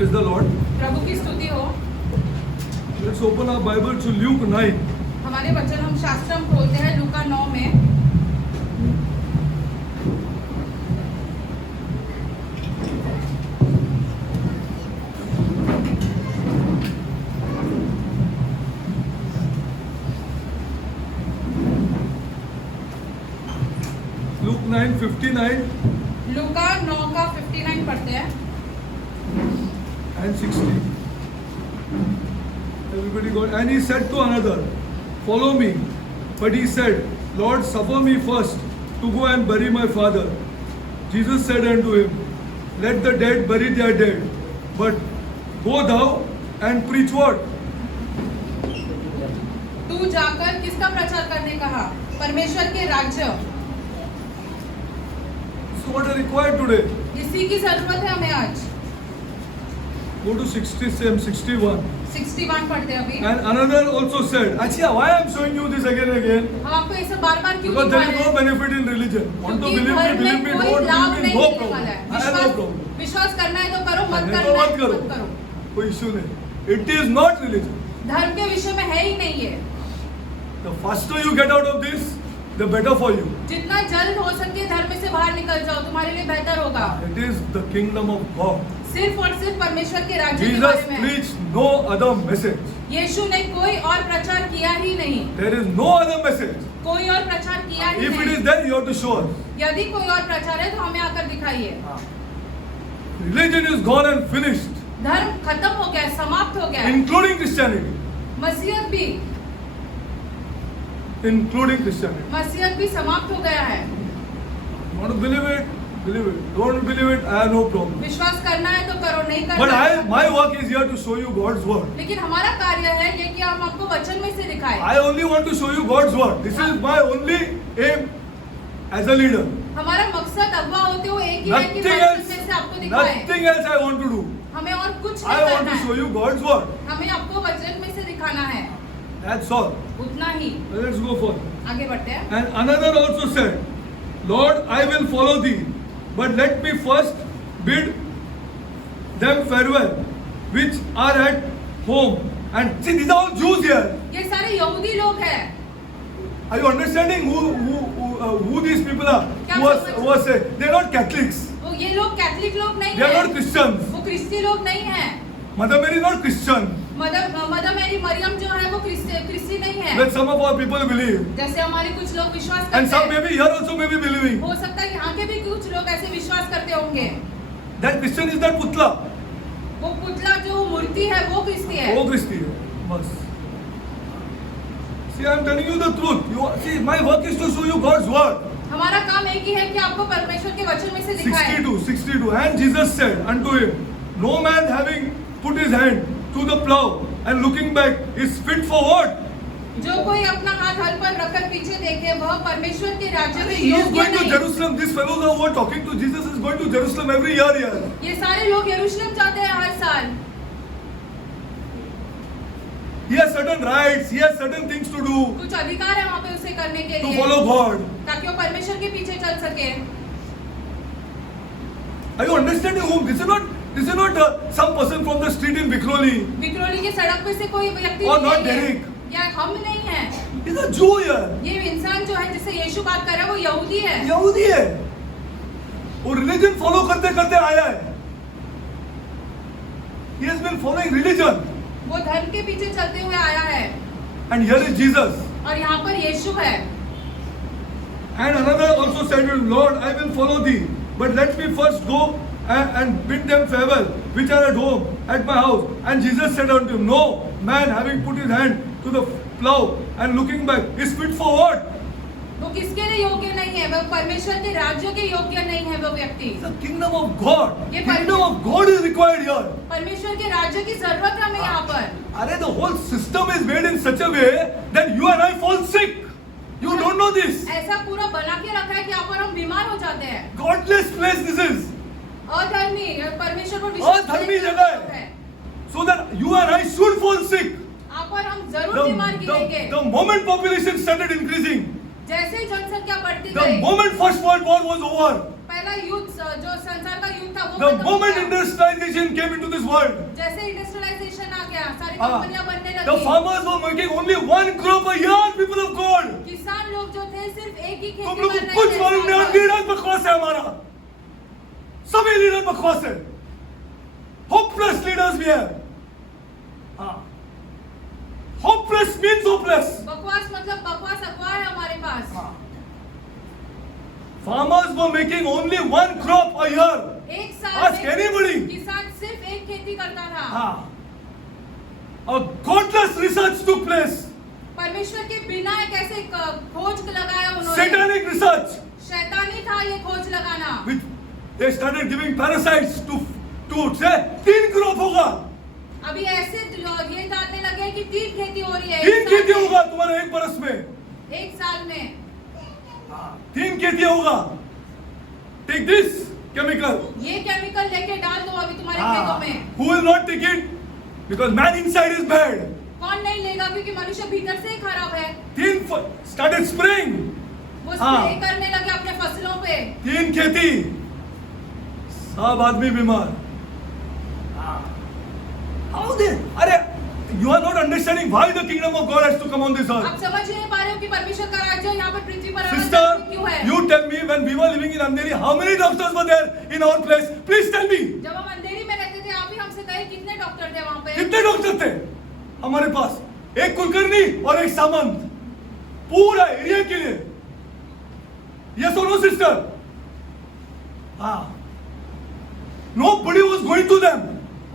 Praise the Lord. प्रभु की स्तुति हो। Let's open our Bible to Luke 9. हमारे वचन हम शास्त्र हम खोलते हैं लूका 9 में। Luke 9:59 लूका 9 का 59 पढ़ते हैं and 60. Everybody got. And he said to another, "Follow me." But he said, "Lord, suffer me first to go and bury my father." Jesus said unto him, "Let the dead bury their dead, but go thou and preach what? तू जाकर किसका प्रचार करने कहा? परमेश्वर के राज्य। So what are required today? इसी की जरूरत है हमें आज। Go to 61. 61 पढ़ते हैं अभी। And another also said, "Achha, why I am showing you this again and again? हम आपको ये सब बार-बार क्यों Because there is दिखा no रहे हैं? benefit in religion. Want to क्योंकि believe me, धर्म believe में me, कोई don't लाभ believe me, नहीं no मिलने problem. वाला है। I have no problem. विश्वास करना है तो करो, मत नहीं करना तो है मत तो करो. मत करो। कोई इश्यू नहीं. It is not religion. धर्म के विषय में है ही नहीं है। The faster you get out of this, the better for you. जितना जल्द हो सके धर्म से बाहर निकल जाओ, तुम्हारे लिए बेहतर होगा। It is the kingdom of God. सिर्फ और सिर्फ परमेश्वर के राज्य के Jesus बारे में है। preached no other message. यीशु ने कोई और प्रचार किया ही नहीं। There is no other message. कोई और प्रचार किया ही If it नहीं। is there, you have to show us. यदि कोई और प्रचार है तो हमें आकर दिखाइए। Religion is gone and finished, धर्म खत्म हो गया है, समाप्त हो गया है। including Christianity. मसीहत भी Including Christianity. समाप्त हो गया है। You want to believe it? Believe it. Don't believe it, I have no problem. विश्वास करना है तो करो, नहीं But करना है। my work is here to show you God's word. लेकिन हमारा कार्य है ये कि हम आपको वचन में से दिखाएं। I only want to show you God's word. This is my only aim as a leader. हमारा मकसद अगवा होते हुए एक ही है कि Nothing वचन else. में से आपको दिखाएं। Nothing else I want to do. हमें और कुछ I नहीं want करना to show है। you God's word. हमें आपको वचन में से दिखाना है, That's all. उतना ही। Let's go further. आगे बढ़ते हैं। And another also said, "Lord, I will follow thee, but let me first bid them farewell, which are at home." And see, these are all Jews here. ये सारे यहूदी लोग हैं। Are you understanding who these people are? क्या Who are saying? They are not Catholics. वो ये लोग Catholic लोग नहीं They are not हैं। Christians. वो क्रिस्ती लोग नहीं हैं। Mother Mary is not Christian. Mother मेरी मरियम जो है वो क्रिस्ती नहीं है। But some of our people believe. जैसे हमारे कुछ लोग विश्वास And करते some हैं। maybe here also may be believing. हो सकता है कि यहाँ के भी कुछ लोग ऐसे विश्वास करते होंगे। That Christian is that Putla. वो पुतला जो मूर्ति है वो क्रिस्ती है। वो Christi है. बस. See, I am telling you the truth. See, my work is to show you God's word. हमारा काम एक ही है कि आपको परमेश्वर के वचन में से दिखाएं। 62. And Jesus said unto him, "No man having put his hand to the plow and looking back is fit for what?" जो कोई अपना हाथ हल पर रखकर पीछे देखे वह परमेश्वर के राज्य में He is योग्य going to नहीं। Jerusalem. These fellows who are talking to Jesus is going to Jerusalem every year here. ये सारे लोग यरूशलेम जाते हैं हर साल। He has certain rights. He has certain things to do कुछ अधिकार है वहाँ पे उसे करने के to लिए follow God. ताकि वो परमेश्वर के पीछे चल सके। Are you understanding whom? This is not some person from the street in Vikhroli. Vikhroli की सड़क पे से कोई व्यक्ति Or नहीं not है। Derek. या हम नहीं हैं। He's a Jew here. ये इंसान जो है जिससे यीशु बात कर रहा है वो यहूदी है। यहूदी है. वो religion follow करते करते आया है. He has been following religion. वो धर्म के पीछे चलते हुए आया है। And here is Jesus. और यहाँ पर यीशु है। And another also said to him, "Lord, I will follow thee, but let me first go and bid them farewell, which are at home at my house." And Jesus said unto him, "No man having put his hand to the plow and looking back is fit for what?" वो किसके लिए योग्य नहीं है? वो परमेश्वर के राज्य के योग्य नहीं है वो व्यक्ति। The kingdom of God. ये Kingdom of God is required here. परमेश्वर के राज्य की जरूरत है हमें यहाँ पर। Arey, the whole system is made in such a way that you and I fall sick. You don't know this. ऐसा पूरा बना के रखा है कि यहाँ पर हम बीमार हो जाते हैं। Godless place this is. अधर्मी परमेश्वर पर विश्वास अधर्मी करने जगह वाला है। So that you and I should fall sick. यहाँ पर हम जरूर बीमार गिरेंगे। The moment population started increasing, जैसे ही जनसंख्या बढ़ती the गई, moment First World War was over, पहला युद्ध जो संसार का युद्ध था वो लोग The खत्म हो moment गया। industrialization came into this world, जैसे इंडस्ट्रियलाइजेशन आ गया, सारी हाँ, कंपनियां बनने the लगी। farmers were making only one crop a year, people of God. किसान लोग जो थे सिर्फ एक ही खेती तुम लोग कर को रहे कुछ थे मालूम नहीं, साल और भर। लीडर बकवास है हमारा, सभी लीडर बकवास है, होपलेस लीडर्स भी है। हाँ, होपलेस मीन्स होपलेस। बकवास मतलब बकवास अफवाह है हमारे पास। Farmers were making only one crop a year. एक साल Ask anybody. में किसान सिर्फ एक खेती करता था। हाँ, a godless research took place. परमेश्वर के बिना एक ऐसे खोज लगाया उन्होंने। Satanic research, शैतानी था ये खोज लगाना। which they started giving parasites to say 3 crop होगा, अभी ऐसे ये जानने लगे कि 3 खेती हो रही है 3 खेती होगा तुम्हारे एक बरस में, एक साल में। 3 खेती होगा। Take this chemical. ये केमिकल लेके डाल दो अभी तुम्हारे खेतों में। Who will not take it? Because man inside is bad. कौन नहीं लेगा क्योंकि मनुष्य भीतर से ही खराब है। 3 started spraying. वो हाँ। स्प्रे करने लगे अपने फसलों पे। 3 खेती, सब आदमी बीमार। How they? अरे, you are not understanding why the kingdom of God has to come on this earth. आप समझ ही नहीं पा रहे हो कि परमेश्वर का राज्य यहाँ पर पृथ्वी पर आना Sister, जरूरी क्यों है। you tell me when we were living in Andheri, how many doctors were there in our place? Please tell me. जब हम अंधेरी में रहते थे आप ही हमसे कहे कितने डॉक्टर थे वहाँ पे। कितने डॉक्टर थे हमारे पास? एक कुलकर्णी और एक सामंत, पूरा एरिया के लिए। Yes or no, sister? हाँ। Nobody was going to them.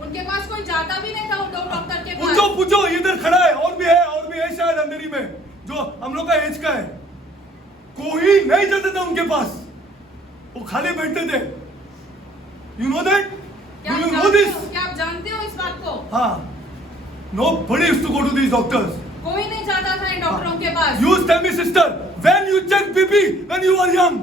उनके पास कोई जाता भी नहीं था उन डॉक्टर के पास। पूछो पूछो, इधर खड़ा है और भी है शायद अंधेरी में जो हम लोग का एज का है, कोई नहीं जाता था उनके पास, वो खाली बैठते थे। You know that? क्या डू आप यू नो जानते दिस? हो? क्या आप जानते हो इस बात को? हाँ, nobody used to go to these doctors. कोई नहीं जाता था इन डॉक्टरों के पास। You tell me, sister, when you checked BP when you were young?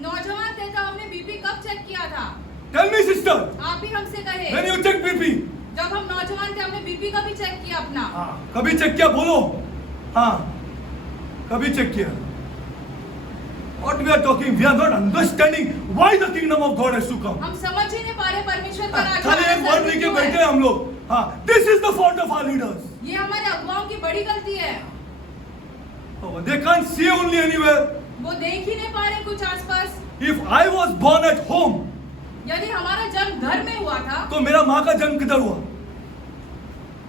नौजवान थे जब हमने बीपी कब चेक किया था? Tell me, sister, आप ही हमसे कहे। when you checked BP? जब हम नौजवान थे हमने बीपी कभी चेक किया अपना? कभी चेक किया? बोलो। हाँ, कभी चेक किया? What we are talking, we are not understanding why the kingdom of God has to come. हम समझ ही नहीं पा रहे परमेश्वर का राज्य खाली एक वर्ड लेके बैठे हैं हम लोग। हाँ, this is the fault of our leaders. ये हमारे अगुवाओं की बड़ी गलती है। Oh, they can't see only anywhere. वो देख ही नहीं पा रहे कुछ आसपास। If I was born at home, यदि हमारा जन्म घर में हुआ था तो मेरा माँ का जन्म किधर हुआ?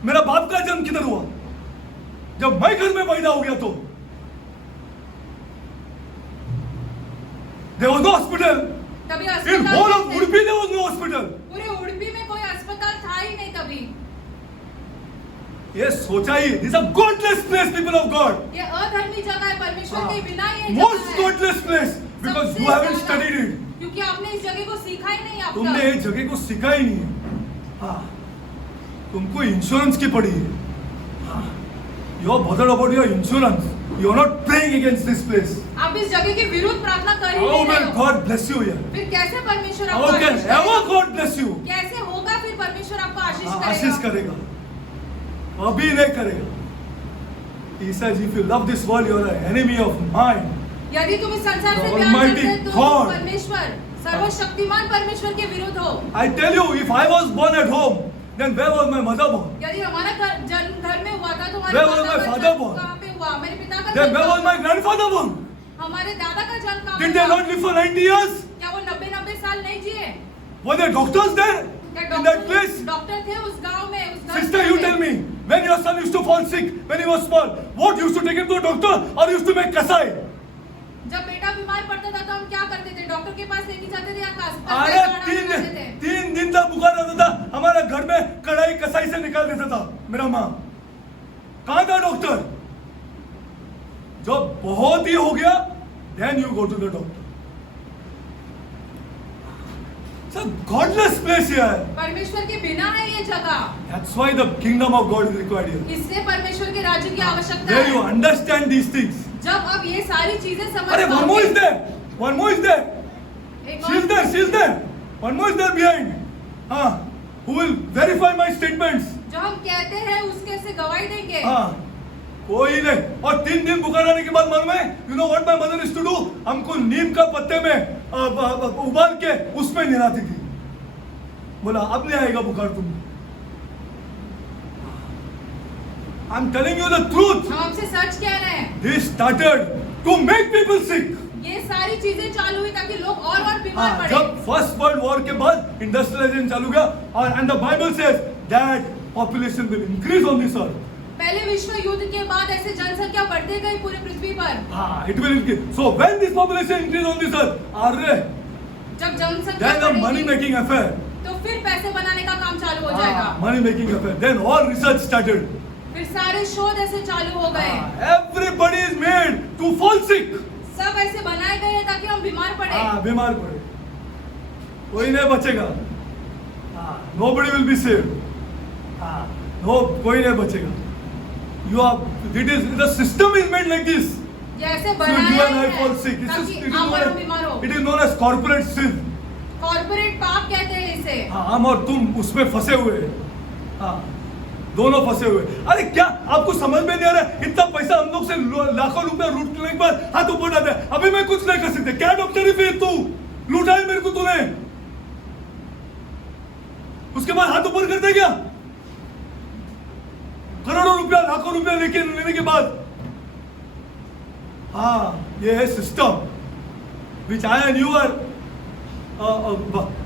मेरा बाप का जन्म किधर हुआ? जब मैं घर में पैदा हो गया तो there was no hospital. तभी In अस्पताल whole नहीं of थे। Udupi there was no hospital. पूरे उडुपी में कोई अस्पताल था ही नहीं तभी। ये सोचा ही, this is a godless place, people of God. ये अधर्मी जगह है, परमेश्वर के बिना ये Most जगह है। godless place because सबसे you haven't ज्यादा, studied it. क्योंकि आपने इस जगह को सीखा ही नहीं अब तुमने तक। इस जगह को सीखा ही नहीं है। हाँ, तुमको इंश्योरेंस की पड़ी है। हाँ, you are bothered about your insurance. You are not praying against this place. आप इस जगह के विरुद्ध प्रार्थना कर ही How नहीं will रहे हो। God bless you here? फिर कैसे परमेश्वर How आपको can आशीष ever करेगा? God bless you? कैसे होगा फिर परमेश्वर आपको आशीष आशीष करेगा? करेगा, अभी नहीं करेगा। He says, if you love this world, you are an enemy of mine. यदि तुम इस संसार से The प्यार करते Almighty हो तो God. तुम परमेश्वर सर्वशक्तिमान परमेश्वर के विरुद्ध हो। I tell you, if I was born at home, then where was my mother born? यदि हमारा जन्म घर में हुआ था तो हमारे Where was माता my का father जन्म born? कहाँ पे हुआ? मेरे पिता का Then जन्म where was कहाँ my grandfather born? पे? हमारे दादा का जन्म कहाँ Did पे they हुआ? not live for 90 years? क्या वो 90 साल नहीं जिए? Were there doctors there क्या in that place? डॉक्टर थे उस गांव में, उस घर Sister, में you थे? tell me, when your son used to fall sick, when he was small, what used to take him to a doctor or used to make kasai? जब बेटा बीमार पड़ता था तो हम क्या करते थे? डॉक्टर के पास लेके जाते थे या अरे तीन दिन तक बुखार रहता था, हमारे घर में कढ़ाई कसाई से निकाल देता था मेरा माँ। कहाँ था डॉक्टर? जब बहुत ही हो गया, then you go to the doctor. It's a godless place here. परमेश्वर के बिना है ये जगह। That's why the kingdom of God is required here. इससे परमेश्वर के राज्य की आवश्यकता Where you है। understand these things. जब अब ये सारी चीजें समझ अरे one more is there. One more is there. एक She's there. She's there. One more is there behind. हाँ, who will verify my statements? जो हम कहते हैं उसके से गवाही देंगे। हाँ, कोई नहीं। और 3 दिन बुखार आने के बाद मालूम है, you know what my mother used to do? हमको नीम का पत्ते में उबाल के उसमें नहलाती थी। बोला अब नहीं आएगा बुखार तुमको। I am telling you the truth, हम आपसे सच कह रहे हैं। This started to make people sick. ये सारी चीजें चालू हुई ताकि लोग और बीमार पड़े। जब फर्स्ट वर्ल्ड वॉर के बाद इंडस्ट्रियलाइजेशन चालू किया, और and the Bible says that population will increase on this अर्थ। पहले विश्व युद्ध के बाद ऐसे जनसंख्या बढ़ते गई पूरे पृथ्वी पर। It will increase. So when this population increase on this earth, अरे जब जनसंख्या then the money making affair, तो फिर पैसे बनाने का काम चालू हो जाएगा। Money making affair, then all research started. फिर सारे शोध ऐसे चालू हो गए। Everybody is made to fall sick. सब ऐसे बनाए गए हैं ताकि हम बीमार पड़े। बीमार पड़े, कोई नहीं बचेगा। Nobody will be saved. No, कोई नहीं बचेगा। You are, it is, the system is made like this. ये ऐसे So बनाया you and I है fall sick. ताकि हम और हम बीमार हो। It is known as corporate sin. Corporate पाप कहते हैं इसे। हम और तुम उसमें फंसे हुए हैं। दोनों फंसे हुए। अरे क्या आपको समझ में नहीं आ रहा है? इतना पैसा हम लोग से लाखों रुपया लूटने के बाद हाथ ऊपर डालते हैं। अभी मैं कुछ नहीं कर सकते। क्या डॉक्टरी फिर तू लूटा है मेरे को तूने, उसके बाद हाथ ऊपर करते क्या? करोड़ों रुपया लाखों रुपया लेने के बाद। ये है system which I and you are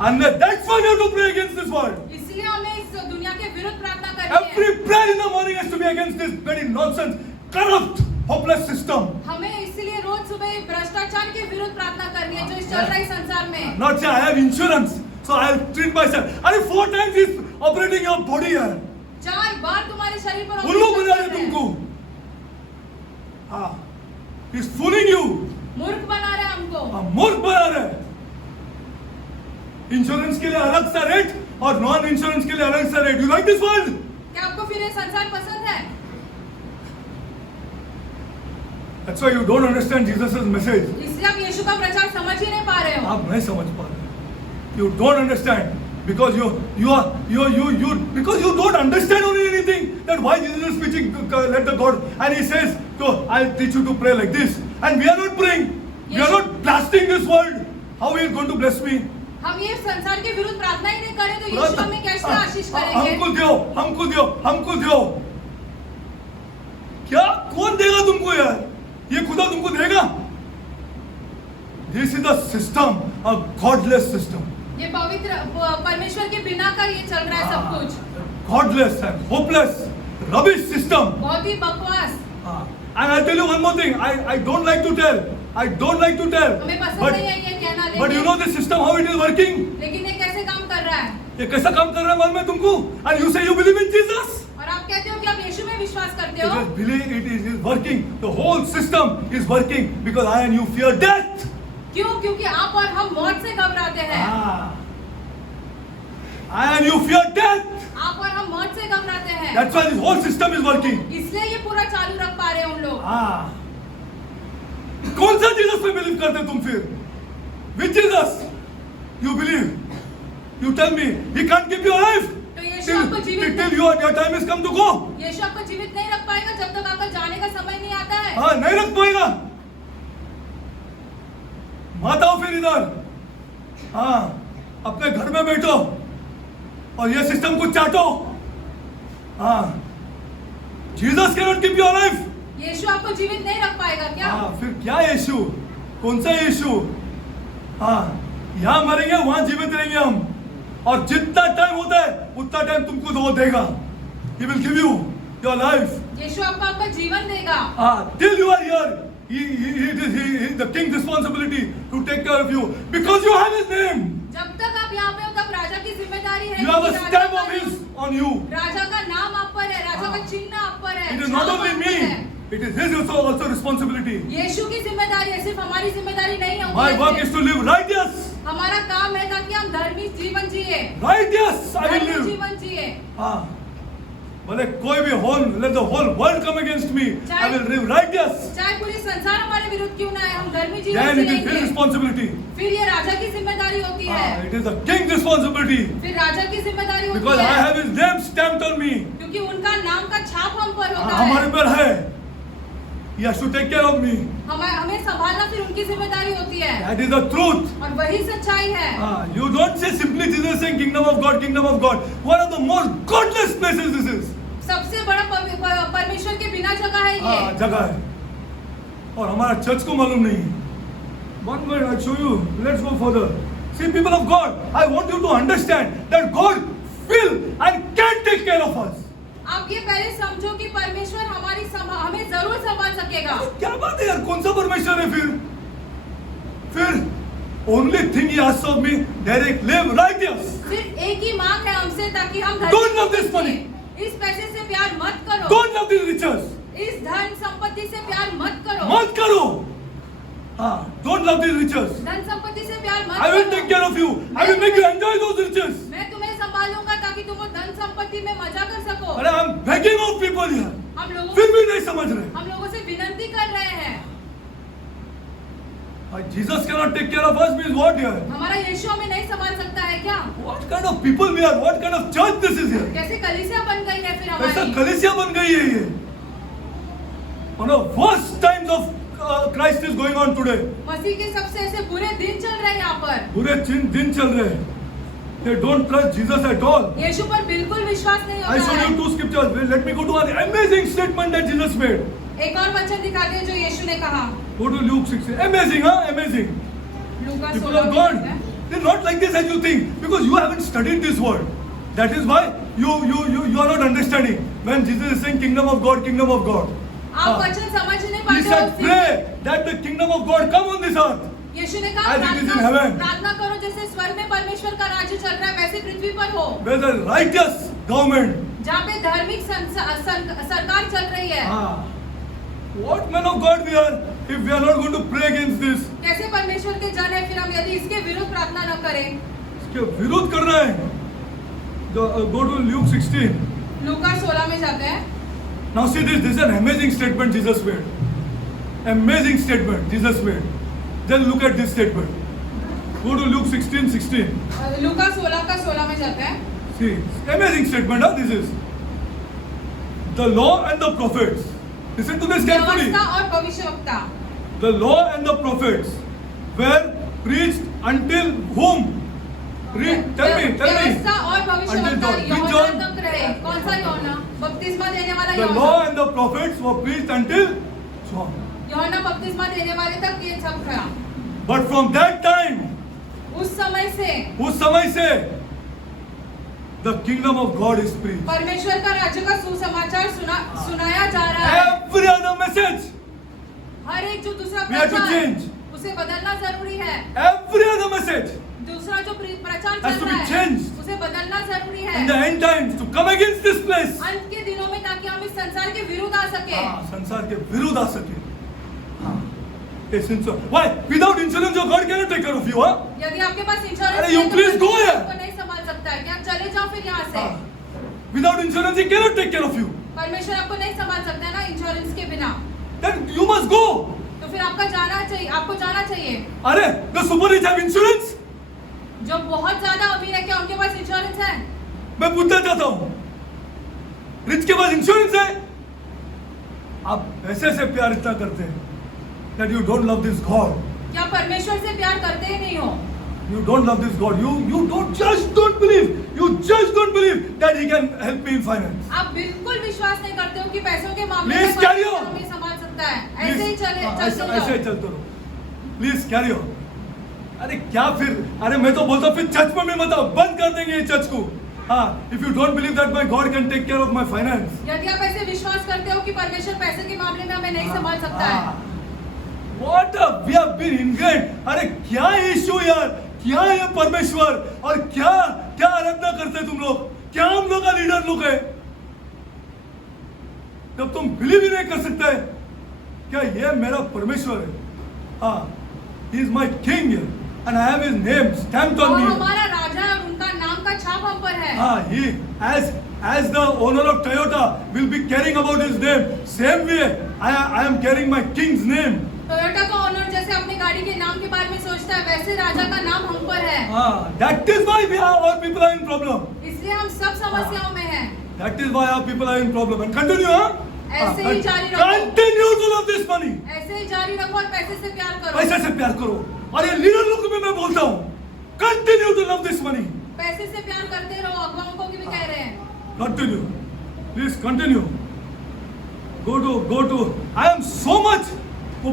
and that's why you have to pray against this world. इसलिए हमें इस दुनिया के विरुद्ध प्रार्थना करनी है। Every prayer in the morning has to be against this very nonsense, corrupt, hopeless system. हमें इसलिए रोज सुबह भ्रष्टाचार के विरुद्ध प्रार्थना करनी है जो इस चल रहा है संसार में। Not say I have insurance, so I'll treat myself. अरे 4 times is operating your body यार। 4 बार तुम्हारे शरीर पर उल्लू बना रहे तुमको। He's fooling you. मूर्ख बना रहे हैं हमको। मूर्ख बना रहे। इंश्योरेंस के लिए अलग सा रेट और नॉन इंश्योरेंस के लिए अलग सा rate. You like this world? क्या आपको फिर ये संसार पसंद है? That's why you don't understand Jesus' message. इसलिए आप यीशु का प्रचार समझ ही नहीं पा रहे हो। आप नहीं समझ पा रहे। You don't understand because you because you don't understand only anything that why Jesus is preaching let the God and he says so I'll teach you to pray like this and we are not praying. We are not blasting this world. How are you going to bless me? हम ये संसार के विरुद्ध प्रार्थना ही नहीं करें तो यीशु हमें कैसे आशीष करेंगे? हमको दो। क्या कौन देगा तुमको यार? ये खुदा तुमको देगा? This is the system, a godless system. ये पवित्र परमेश्वर के बिना का ये चल रहा है सब कुछ। Godless and hopeless, rubbish system. बहुत ही बकवास। And I'll tell you one more thing. I don't like to tell. हमें पसंद नहीं है ये कहना, But you know this system how it is working? लेकिन ये कैसे काम कर रहा है? ये कैसा काम कर रहा है मालूम है तुमको? And you say you believe in Jesus? और आप कहते हो कि आप यीशु में विश्वास करते हो? It is working. The whole system is working because I and you fear death. क्यों? क्योंकि आप और हम मौत से घबराते हैं। I and you fear death. आप और हम मौत से घबराते हैं। That's why this whole system is working. इसलिए ये पूरा चालू रख पा रहे हैं हम लोग। कौन सा जीसस पे बिलीव करते तुम फिर? Which Jesus you believe? You tell me. He can't keep you alive. तो यीशु आपको जीवित Till your time has come to go. यीशु आपको जीवित नहीं रख पाएगा जब तक आपका जाने का समय नहीं आता है। नहीं रख पाएगा। मत आओ फिर इधर। अपने घर में बैठो और ये सिस्टम को चाटो। Jesus can not keep you alive. यीशु आपको जीवित नहीं रख पाएगा क्या? फिर क्या यीशु? कौन सा यीशु? यहाँ मरेंगे वहां जीवित रहेंगे हम, और जितना टाइम होता है उतना टाइम तुमको वो देगा। He will give you your life. यीशु आपको आपका जीवन देगा। Till you are here, it is the king's responsibility to take care of you because you have his name. जब तक आप यहाँ पे हो तब राजा की जिम्मेदारी है। You have a stamp of his on you. राजा का नाम आप पर है, राजा का चिन्ह आप पर है। It is not only me. It is his also responsibility. यीशु की जिम्मेदारी है, सिर्फ हमारी जिम्मेदारी नहीं है। My work is to live righteous. हमारा काम है ताकि हम धर्मी जीवन जिए। Righteous, I will live. जीवन जिए। भले कोई भी let the whole world come against me. I will live righteous. चाहे पूरी संसार हमारे विरुद्ध क्यों ना आए, हम धर्मी जीवन Then it is जिएंगे। his responsibility. फिर ये राजा की जिम्मेदारी होती है। It is the king's responsibility. फिर राजा की जिम्मेदारी होती है। Because I have his name stamped on me. क्योंकि उनका नाम का छाप हम पर होता है। हमारे पर है। He has to take care of me. हमें संभालना फिर उनकी जिम्मेदारी होती है। That is the truth. और वही सच्चाई है। You don't say simply Jesus say saying kingdom of God, one of the most godless places this is. सबसे बड़ा परमेश्वर के बिना जगह है ये। हाँ, जगह है और हमारा चर्च को मालूम नहीं है। One minute, I'll show you. Let's go further. See, people of God, I want you to understand that God will and can take care of us. आप ये पहले समझो कि परमेश्वर हमें जरूर संभाल सकेगा। क्या बात है यार, कौन सा परमेश्वर है फिर only thing he asks of me, Derek, live righteous. सिर्फ एक ही मांग है हमसे ताकि हम Don't love this money. इस पैसे से प्यार मत करो। Don't love these riches. इस धन संपत्ति से प्यार मत करो। मत करो। हाँ, don't love these riches. धन संपत्ति से प्यार मत I will करो। take care of you. I will make you enjoy those riches. मैं तुम्हें संभालूंगा ताकि तुम धन संपत्ति में मजा कर सको। अरे I'm begging of people here. हम लोगों फिर भी नहीं समझ रहे। हम लोगों से विनती कर रहे हैं। Jesus cannot take care of us means what here? हमारा यीशु हमें नहीं संभाल सकता है क्या? What kind of people we are? What kind of church this is here? कैसे कलीसिया बन गई है फिर कैसा हमारी? कलीसिया बन गई है ये? One of the worst times of Christ is going on today. मसीह के सबसे ऐसे बुरे दिन चल रहे हैं यहाँ पर। बुरे दिन चल रहे हैं। They don't trust Jesus at all. यीशु पर बिल्कुल विश्वास नहीं I होता showed you है। two scriptures. Let me go to an amazing statement that Jesus made. एक और वचन दिखा दे जो यीशु ने कहा। Go to Luke 16. Amazing, huh? Amazing. Luka People 16 of में God, लिखा है। they're not like this as you think because you haven't studied this word. That is why you are not understanding when Jesus is saying kingdom of God, kingdom of God. आप वचन समझ नहीं He पाते said, हो। pray that the kingdom of God come on this earth. यीशु ने कहा As it is in heaven. प्रार्थना करो जैसे स्वर्ग में परमेश्वर का राज्य चल रहा है वैसे पृथ्वी पर हो। Where the righteous government. जहाँ पे धार्मिक सरकार चल रही है। What men of God we are if we are not going to pray against this? कैसे परमेश्वर के जन है फिर हम यदि इसके विरुद्ध प्रार्थना न करें? इसके विरोध कर रहे हैं। Go to Luke 16. लूका 16 में जाते हैं। Now see this is an amazing statement Jesus made. Amazing statement Jesus made. Then look at this statement. Go to Luke 16:16. लूका 16 का 16 में जाते हैं। See, amazing statement, huh? This is. The law and the prophets. Listen to this carefully. व्यवस्था और भविष्यवक्ता। The law and the prophets were preached until whom? Read, tell me. व्यवस्था और भविष्यवक्ता Until John. Which यूहन्ना John? तक रहे। कौन सा यूहन्ना? बपतिस्मा देने वाला The यूहन्ना। law and the prophets were preached until John. यूहन्ना बपतिस्मा देने वाले तक ये सब था। But from that time, उस समय से the kingdom of God is preached. परमेश्वर का राज्य का सुसमाचार सुनाया जा रहा है। Every other message हर एक जो दूसरा we have to प्रचार change. उसे बदलना जरूरी है। Every other message दूसरा जो प्रचार has चल to रहा be है changed. उसे बदलना जरूरी in है the end times to come against this place. अंत के दिनों में ताकि हम इस संसार के विरुद्ध आ सके। संसार के विरुद्ध आ सके। Why? Without insurance, your God cannot take care of you, huh? यदि आपके पास इंश्योरेंस अरे, you please go here. आपको नहीं संभाल सकता है क्या? चले जाओ फिर यहाँ से। Without insurance, He cannot take care of you. परमेश्वर आपको नहीं संभाल सकता है ना इंश्योरेंस के बिना। Then you must go. तो फिर आपको जाना चाहिए। अरे, the super rich have insurance? जो बहुत ज्यादा अमीर है क्या उनके पास इंश्योरेंस है? मैं पूछना चाहता हूँ, रिच के पास इंश्योरेंस है? आप ऐसे प्यार इतना करते हैं that you don't love this God. क्या परमेश्वर से प्यार करते ही नहीं हो? You don't love this God. You don't believe. You just don't believe that He can help me in finance. आप बिल्कुल विश्वास नहीं करते हो कि पैसों के मामले Please में carry परमेश्वर on. हमें संभाल सकता है। ऐसे ही ऐसे चलते चलते रहो। Please carry on. अरे क्या फिर? अरे मैं तो बोलता हूँ फिर चर्च में मत आओ, बंद कर देंगे ये चर्च को। हाँ, if you don't believe that my God can take care of my finance. यदि आप ऐसे विश्वास करते हो कि परमेश्वर पैसे के मामले में हमें नहीं संभाल सकता है। What a we have been ingrained. अरे क्या इशू यार, क्या ये परमेश्वर और क्या आराधना करते तुम लोग? क्या हम लोग का लीडर लोग है? जब तुम बिलीव ही नहीं कर सकते क्या ये मेरा परमेश्वर है? हाँ, he is my king and I have his name stamped on वो me. हमारा राजा है और उनका नाम का छाप हम पर है। हाँ, he as the owner of Toyota will be caring about his name. Same way I am carrying my king's name. Toyota का ओनर जैसे अपनी गाड़ी के नाम के बारे में सोचता है वैसे राजा का नाम हम पर है। That is why we are all people are in problem. इसलिए हम सब समस्याओं में हैं। That is why our people are in problem. And continue, huh? ऐसे ही जारी रखो। Continue to love this money. ऐसे ही जारी रखो और पैसे से प्यार करो। पैसे से प्यार करो। और ये लीडर लोग को भी मैं बोलता हूँ, continue to love this money. पैसे से प्यार करते रहो, अगुवाओं को भी कह रहे हैं। Continue. Please continue. Go to. I am so much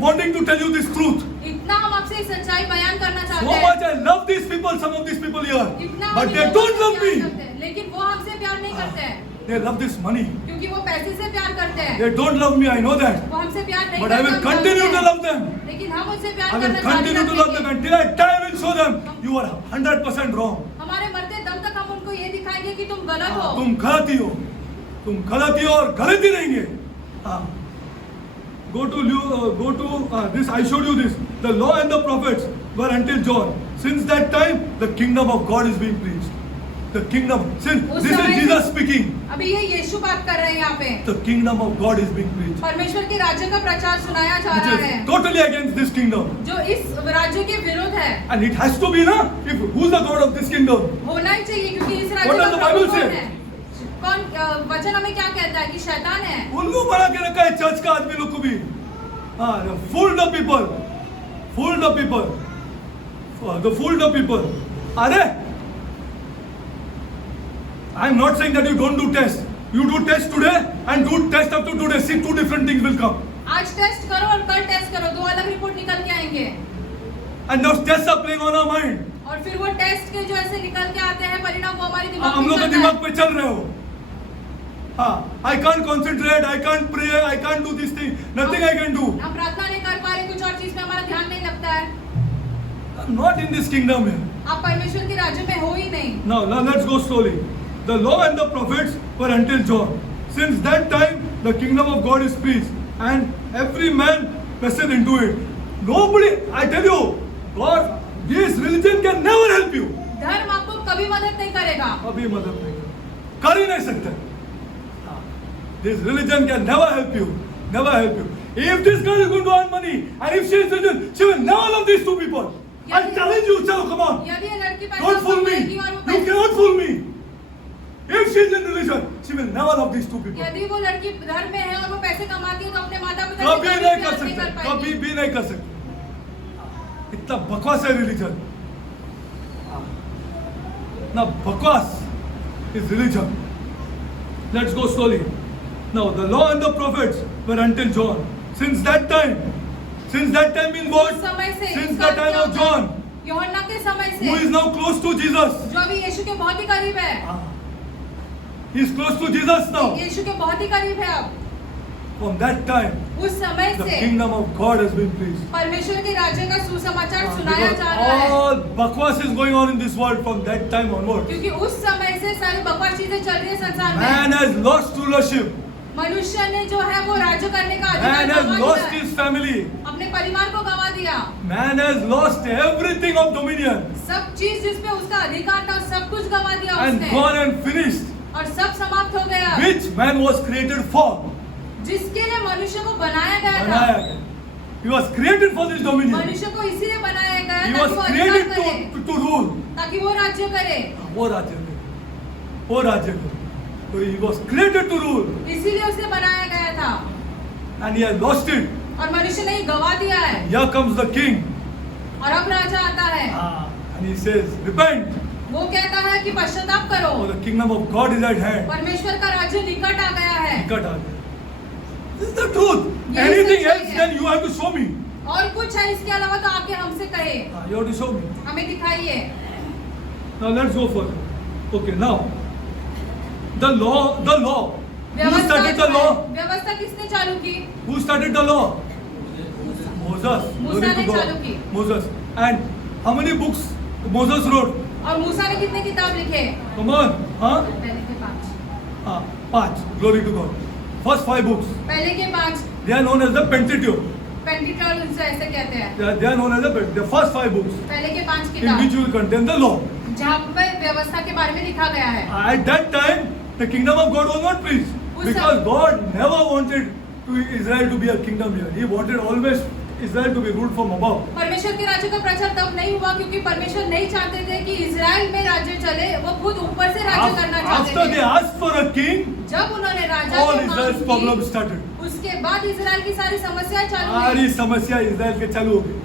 wanting to tell you this truth. इतना हम आपसे ये सच्चाई बयान करना So चाहते much हैं। I love these people, some of these people here. इतना But हम they इन don't लोगों love से प्यार me. करते हैं, लेकिन वो हमसे प्यार नहीं करते हैं, They love this money. क्योंकि वो पैसे से प्यार करते हैं। They don't love me, I know that. वो हमसे प्यार नहीं But I करते, will हम continue जानते to हैं। love them. लेकिन हम उनसे प्यार I will करना जारी continue to love them रखेंगे। until I die. I will show them you are 100% wrong. हमारे मरते दम तक हम उनको ये दिखाएंगे कि तुम गलत हो। तुम गलती हो, तुम गलती हो और गलती रहेंगे। हाँ। Go to this. I showed you this. The law and the prophets were until John. Since that time, the kingdom of God is being preached. The kingdom. Since उस this is समय से- Jesus speaking. अभी ये यीशु बात कर रहे हैं यहाँ पे। The kingdom of God is being preached, परमेश्वर के राज्य का प्रचार सुनाया जा which रहा is है, totally against this kingdom. जो इस राज्य के विरुद्ध है। And it has to be, na? If who's the God of this kingdom? होना ही चाहिए, क्योंकि इस राज्य What का does the प्रभु Bible कौन say? है? कौन वचन हमें क्या कहता है कि शैतान है। उल्लू बना के रखा है चर्च का आदमी लोग को भी। हाँ, fool the people, fool the people, fool the people. अरे, I am not saying that you don't do test. You do test today and do test up to today. See, two different things will come. आज test करो और कल test करो, दो अलग report निकल के आएंगे। And those tests are playing on our mind. और फिर वो टेस्ट के जो ऐसे निकल के आते हैं परिणाम, वो हमारे दिमाग हम में लोग के चलता दिमाग है। पे चल रहे हो। हाँ, I can't concentrate, I can't pray, I can't do this thing. Nothing I can do. हम प्रार्थना नहीं कर पा रहे, कुछ और चीज में हमारा ध्यान नहीं लगता है। I'm not in this kingdom here. आप परमेश्वर के राज्य में हो ही नहीं। Now let's go slowly. The law and the prophets were until John. Since that time, the kingdom of God is preached, and every man presseth into it. Nobody, I tell you, God, this religion can never help you. धर्म आपको कभी मदद नहीं करेगा। अभी मदद नहीं कर ही नहीं सकते. This religion can never help you. Never help you. If this girl is going to earn money, and if she is religious, she will never love these two people. I challenge you, chalo, come on. यदि ये लड़की पैसा Don't fool me. कमाएगी और वो You cannot fool me. If she is in religion, she will never love these two people. यदि वो लड़की धर्म में है और वो पैसे कमाती है तो अपने माता पिता कभी से नहीं प्यार कर नहीं सकते, पाएगी। कभी भी नहीं कर सकते. इतना बकवास है रिलीजन. ना बकवास is religion. Let's go slowly. Now the law and the prophets were until John. Since that time means what? उस समय से, Since इसका the time क्या of होता John, है? यूहन्ना के समय who is से, now close to Jesus. जो अभी यीशु के बहुत ही करीब है। He is close to Jesus now. यीशु के बहुत ही करीब है अब। From that time, उस समय the से kingdom of God has been preached. परमेश्वर के राज्य का सुसमाचार सुनाया Because जा रहा है, all bakwas is going on in this world from that time onwards. क्योंकि उस समय से सारी बकवास चीजें चल रही है संसार Man में। has lost rulership. मनुष्य ने जो है वो राज्य करने का Man अधिकार has गंवा lost दिया है। his family. अपने परिवार को गंवा दिया। Man has lost everything of dominion सब चीज जिसपे उसका अधिकार था सब कुछ गंवा दिया and उसने, gone and finished. और सब समाप्त हो गया। Which man was created for? जिसके लिए मनुष्य को बनाया गया बनाया था, गया. He was created for this dominion. मनुष्य को इसीलिए बनाया गया He ताकि was वो अधिकार created करे, to rule. ताकि वो राज्य करे। वो राज्य करे. वो राज्य करे. So he was created to rule इसीलिए उसे बनाया गया था, and he has lost it. और मनुष्य ने ये गंवा दिया है। Here comes the king. और अब राजा आता है, And he says, repent. वो कहता है कि पश्चाताप करो, For the kingdom of God is at hand. परमेश्वर का राज्य निकट आ गया है। निकट आ गया. This is the truth. यही Anything सच्चाई else, है। then you have to show me. और कुछ है इसके अलावा तो आके हमसे कहे, You have to show me. हमें दिखाइए। Now let's go further. Okay, now the law. Who started the law? व्यवस्था किसने चालू की? Who started the law? Moses. Musa Glory ने to चालू God. की। Moses. And how many books Moses wrote? और मूसा ने कितने किताब लिखे? Come on. Huh? पहले के 5। 5. Glory to God. First 5 books. पहले के 5 They are known as the Pentateuch. Pentacle उनसे ऐसे कहते हैं। They are known as the first 5 books पहले के 5 in which किताब you will contain the law. जहाँ पे व्यवस्था के बारे में लिखा गया है। At that time, the kingdom of God was not preached because God never wanted Israel to be a kingdom here. He wanted always Israel to be ruled from above. परमेश्वर के राज्य का प्रचार तब नहीं हुआ क्योंकि परमेश्वर नहीं चाहते थे कि इजराइल में राज्य चले, वो खुद ऊपर से राज्य करना After चाहते they थे। asked for a king, जब उन्होंने राजा all की Israel's मांग problems की, started. उसके बाद इजराइल की सारी समस्याएं चालू सारी हुई। समस्या इजराइल के चालू हो गई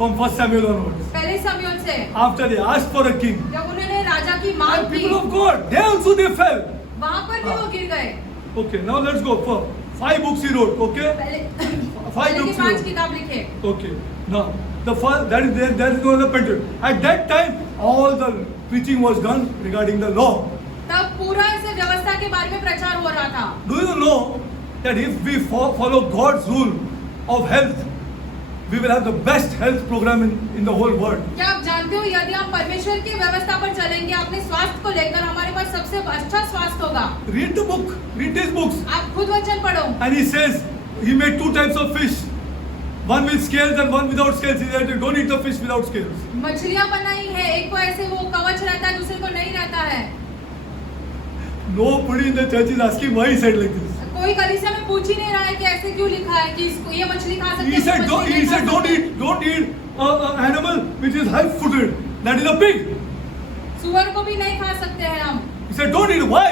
from 1 Samuel onwards. पहले समयों से After they asked for a king, जब उन्होंने राजा की मांग And की, people of God, they also they fell. वहां पर भी हाँ। वो गिर गए। Okay, now let's go for 5 books he wrote. Okay, पहले 5 पहले की books he 5 wrote. किताब लिखे। Okay, now the first that is one of the Pentateuch. At that time, all the preaching was done regarding the law. तब पूरा ऐसे व्यवस्था के बारे में प्रचार हो रहा था। Do you know that if we follow God's rule of health, we will have the best health program in the whole world. क्या आप जानते हो यदि हम परमेश्वर की व्यवस्था पर चलेंगे अपने स्वास्थ्य को लेकर, हमारे पास सबसे अच्छा स्वास्थ्य होगा। Read the book, read these books. आप खुद वचन पढ़ो। And he says, he made 2 types of fish. One with scales and one without scales. He said, don't eat the fish without scales. मछलियां बनाई है, एक को ऐसे वो कवच रहता है, दूसरे को नहीं रहता है। Nobody in the church is asking why he said like this. कोई कलीसिया में पूछ ही नहीं रहा है कि ऐसे क्यों लिखा है कि इसको ये मछली खा सकते हैं, He said, वो मछली नहीं खा don't सकते। eat an animal which is half-footed. That is a pig. सुअर को भी नहीं खा सकते हैं हम। He said, don't eat. Why?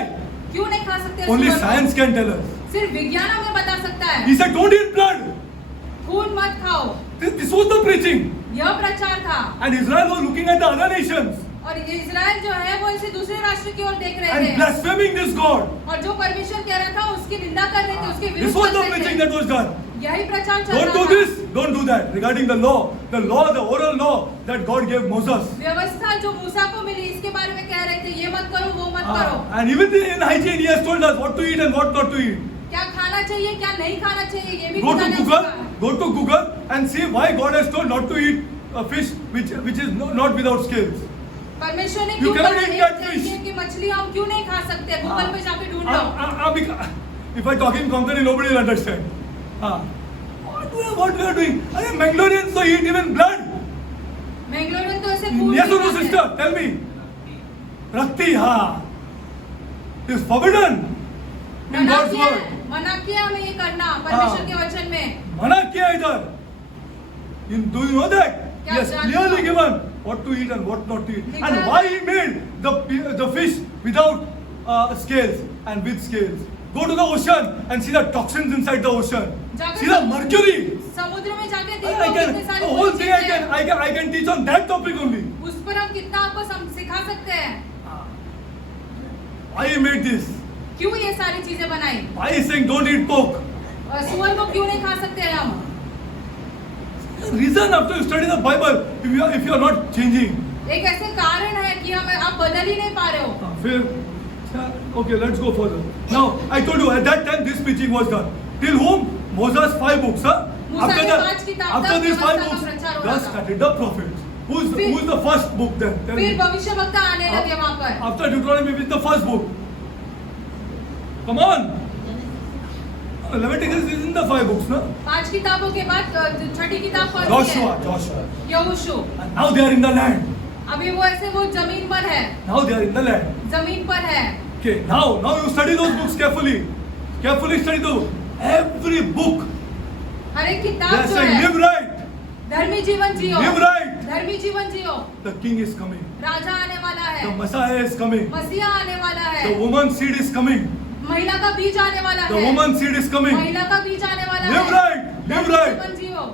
क्यों नहीं खा सकते हैं Only सुअर को? science can tell us. सिर्फ विज्ञान हमें बता सकता है। He said, don't eat blood. खून मत खाओ। This was the preaching. यह प्रचार था। And Israel was looking at the other nations और इजराइल जो है वो इसे दूसरे राष्ट्र की ओर देख रहे and थे blaspheming this God. और जो परमेश्वर कह रहा था उसकी निंदा कर रहे थे, उसके This विरुद्ध was the चल preaching रहे that थे। was done. यही प्रचार चल Don't रहा do था। this, don't do that. Regarding the law, the oral law that God gave Moses. व्यवस्था जो मूसा को मिली इसके बारे में कह रहे थे, ये मत करो, वो मत करो। And even in hygiene, he has told us what to eat and what not to eat. क्या खाना चाहिए, क्या नहीं खाना चाहिए, ये भी Go to खुदा ने Google, सिखाया। go to Google and see why God has told not to eat a fish which is not without scales. परमेश्वर ने You क्यों cannot कहा eat है catfish. कि मछली हम क्यों नहीं खा सकते? गूगल पे जाके ढूंढ लो। If I talk in Konkani, nobody will understand. What we are doing? अरे Mangaloreans तो eat even blood. मैंगलोर में तो ऐसे खून Yes or भी no, खाते हैं। sister? Tell me. रखती हाँ. It is forbidden in मना God's किया word. है, मना किया हमें ये करना परमेश्वर के वचन में। मना किया इधर. Do you know that? क्या Yes, जानते clearly हो? given what to eat and what not to eat. लिखा And है। why he made the fish without scales and with scales. Go to the ocean and see the toxins inside the ocean. जाकर See the mercury. समुद्र में जाके I देखो can, कितने the सारी whole बुरी thing चीजें हैं। I can teach on that topic only. उस पर हम कितना आपको सिखा सकते हैं। Why he made this? क्यों ये सारी चीजें बनाई? Why he is saying don't eat pork? और सुअर को क्यों नहीं खा सकते हैं हम? Reason after you study the Bible, if you are not changing. एक ऐसे कारण है कि हम आप बदल ही नहीं पा रहे हो। फिर okay, let's go further. Now I told you at that time this preaching was done. Till whom? Moses 5 books, huh? Musa After के that, 5 किताब after तक these 5 व्यवस्था का books, प्रचार हो रहा thus था। started the prophets. Who's the first book then? Tell फिर me. भविष्यवक्ता आने लगे वहाँ पर। After Deuteronomy, which is the first book? Come on. Leviticus is in the 5 books, no? 5 किताबों के बाद छठी किताब कौन सी Joshua, है? Joshua. यहोशू। And now they are in the land. अभी वो ऐसे वो जमीन पर है, Now they are in the land. जमीन पर है। Okay, now you study those books carefully. Carefully study the book. Every book. हर एक They किताब are जो saying है live right. धर्मी जीवन जियो, Live right. धर्मी जीवन जियो। The king is coming. राजा आने वाला The है, Messiah is coming. मसीहा आने वाला The है, woman's seed is coming. महिला का बीज आने वाला The है, woman's seed is coming. महिला का बीज आने वाला Live है। right. Live धर्मी right. जीवन जियो।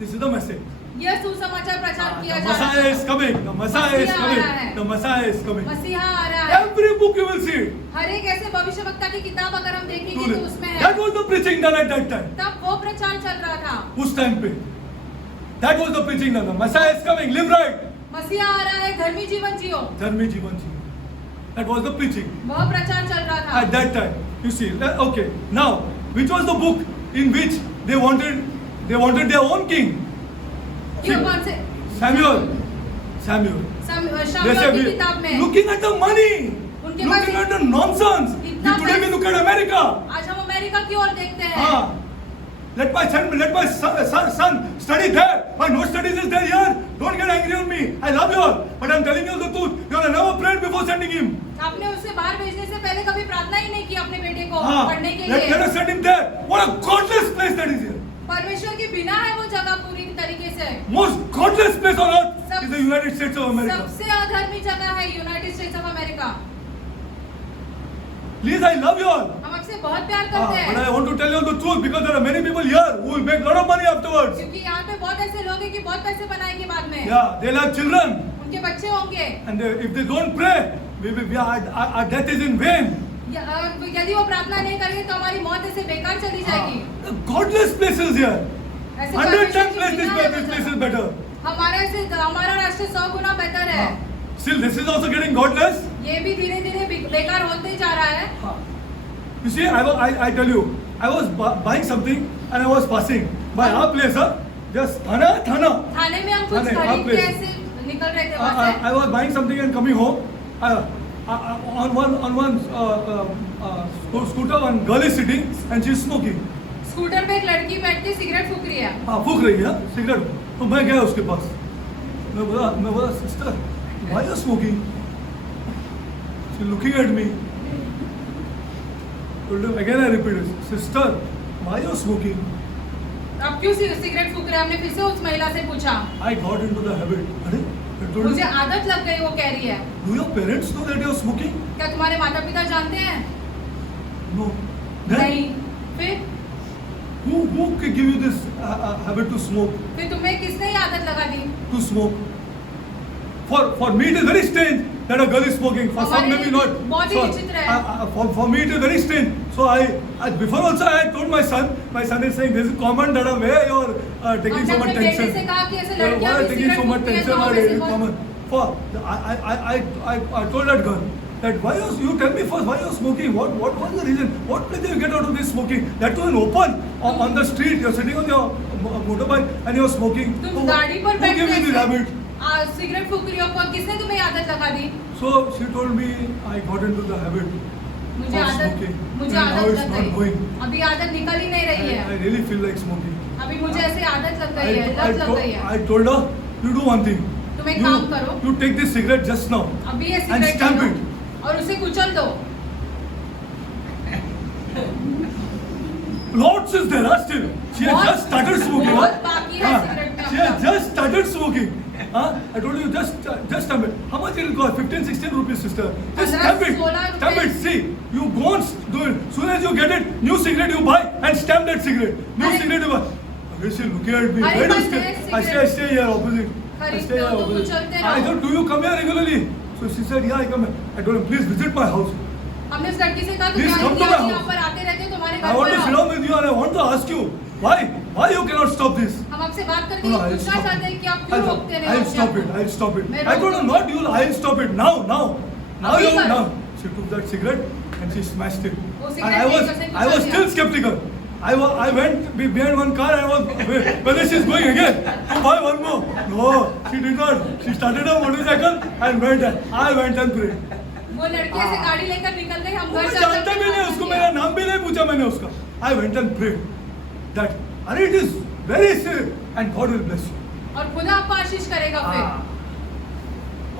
This is the message. यह सुसमाचार प्रचार किया The जा रहा Messiah is है। coming. The Messiah is मसीहा आ coming. रहा है। The Messiah is coming. मसीहा आ रहा है। Every book you will see. हर एक ऐसे भविष्यवक्ता की किताब अगर हम देखेंगे Today. तो उसमें That है। was the preaching done at that time. तब वो प्रचार चल रहा था। उस time पे. That was the preaching done. The Messiah is coming. Live right. मसीहा आ रहा है, धर्मी जीवन जियो। धर्मी जीवन जी. That was the preaching. वह प्रचार चल रहा था। At that time, you see. Okay. Now, which was the book in which they wanted their own king? क्यों कौन से? Samuel. Samuel. They Samuel said, की किताब में। looking at the money, उनके पास looking at the nonsense. इतना Today we look at America. आज हम अमेरिका की ओर देखते हैं। Ah, let my son study there. My no studies is there here. Don't get angry on me. I love you all, but I'm telling you the truth. You have never prayed before sending him. आपने उसे बाहर भेजने से पहले कभी प्रार्थना ही नहीं की अपने बेटे को Ah, पढ़ने के let लिए। us send him there. What a godless place that is here. परमेश्वर के बिना है वो जगह पूरी तरीके से। Most godless place on earth is the United States of America. सबसे अधर्मी जगह है United states of America. Please, I love you all. हम आपसे बहुत प्यार Ah, करते but हैं। I want to tell you the truth because there are many people here who will make a lot of money afterwards. क्योंकि यहाँ पे बहुत ऐसे लोग हैं कि बहुत पैसे बनाएंगे बाद में। Yeah, they'll have children. उनके बच्चे होंगे। And if they don't pray, our death is in vain. यदि वो प्रार्थना नहीं करेंगे तो हमारी मौत ऐसे बेकार चली जाएगी। Godless places here. ऐसे 100 परमेश्वर times की this बिना place is better. हमारा राष्ट्र 100 गुना बेहतर है। Still, this is also getting godless. ये भी धीरे धीरे बेकार होते ही जा रहा है। You see, I tell you, I was buying something and I was passing by our place, just thana. थाने में हम कुछ थाने, our खरीद के place. ऐसे निकल रहे थे वहाँ से। I was buying something and coming home. On one scooter, one girl is sitting and she's smoking. Scooter पे एक लड़की बैठ के सिगरेट फूक रही है। हाँ, फूक रही है सिगरेट। तो मैं गया उसके पास। मैं बोला sister, why you smoking? She looking at me. Told her again, I repeated, sister, why you smoking? अब क्यों सिगरेट फूक रहे हैं? हमने फिर से उस महिला से पूछा। I got into the habit. अरे, I told मुझे her, आदत लग गई, वो कह रही है। do your parents know that you are smoking? क्या तुम्हारे माता पिता जानते हैं? No. Then नहीं। फिर who can give you this habit to smoke? तुम्हें किसने ये आदत लगा दी? To smoke. For me it is very strange that a girl is smoking. For some maybe not. बहुत ही विचित्र है। For me it is very strange. So I before also I told my son is saying this is common that way you're taking so much tension. से कहा कि ऐसे Why लड़कियां are भी taking cigarette so much फूकती हैं tension? तो Why वैसे is it बहुत- common? I told that girl that why you tell me first why you're smoking? What was the reason? What pleasure you get out of this smoking? That too in open on the street. You're sitting on your motorbike and you're smoking. तुम गाड़ी पर Who gave you this habit? Cigarette फूक रही हो, किसने तुम्हें आदत लगा दी? So she told me I got into the habit मुझे of आदत smoking. मुझे And now आदत it's लग not गई। going. अभी आदत निकल ही नहीं रही I है। really feel like smoking. अभी मुझे ऐसे आदत लग गई है, लत लग गई है। I told her, you do one thing. तुम एक काम करो। You take this cigarette just now अभी ये and cigarette stamp low it. और उसे कुचल दो। Lots is there, still. She has just started smoking. बहुत बाकी है सिगरेट में She has अपना। just started smoking. I told you just stamp it. How much it will cost? 15-16 rupees, sister. Just 15, stamp it. 16 Stamp it. See, you go and do it. Soon as you get it, new cigarette you buy and stamp that cigarette. New अरे- cigarette you buy. Okay, she's looking at me. अरे Where do you बस stay? ये I cigarette- stay here opposite. I खरीदते stay here हो तो opposite. कुचलते I रहो। thought, do you come here regularly? So she said, yeah, I come here. I told her, please visit my house. हमने उस लड़की से कहा तुम Please come to my यहाँ house. पर आते रहते हो, तुम्हारे I घर want पर to sit आओ। down with you and I want to ask you, why you cannot stop this? हम आपसे बात करके No, ये I'll पूछना stop चाहते हैं कि आप it. क्यों रोकते नहीं हो I'll अपने stop आप it. को? I'll stop it. मैं I told her रोक not you. I'll stop it now. Now अभी you करो। now. She took that cigarette and she smashed it. वो And cigarette I was लेकर से I was कुचल still दिया। skeptical. I went behind one car and I was whether she's going again to buy one more. No, she did not. She started a motorcycle and went. I went and prayed. वो लड़की ऐसे गाड़ी लेकर निकल गई, हम घर मैं जा जानता करके भी नहीं बात उसको, किया। मेरा नाम भी नहीं पूछा मैंने उसका. I went and prayed that and it is very serious and God will bless you. और खुदा आपको आशीष करेगा फिर।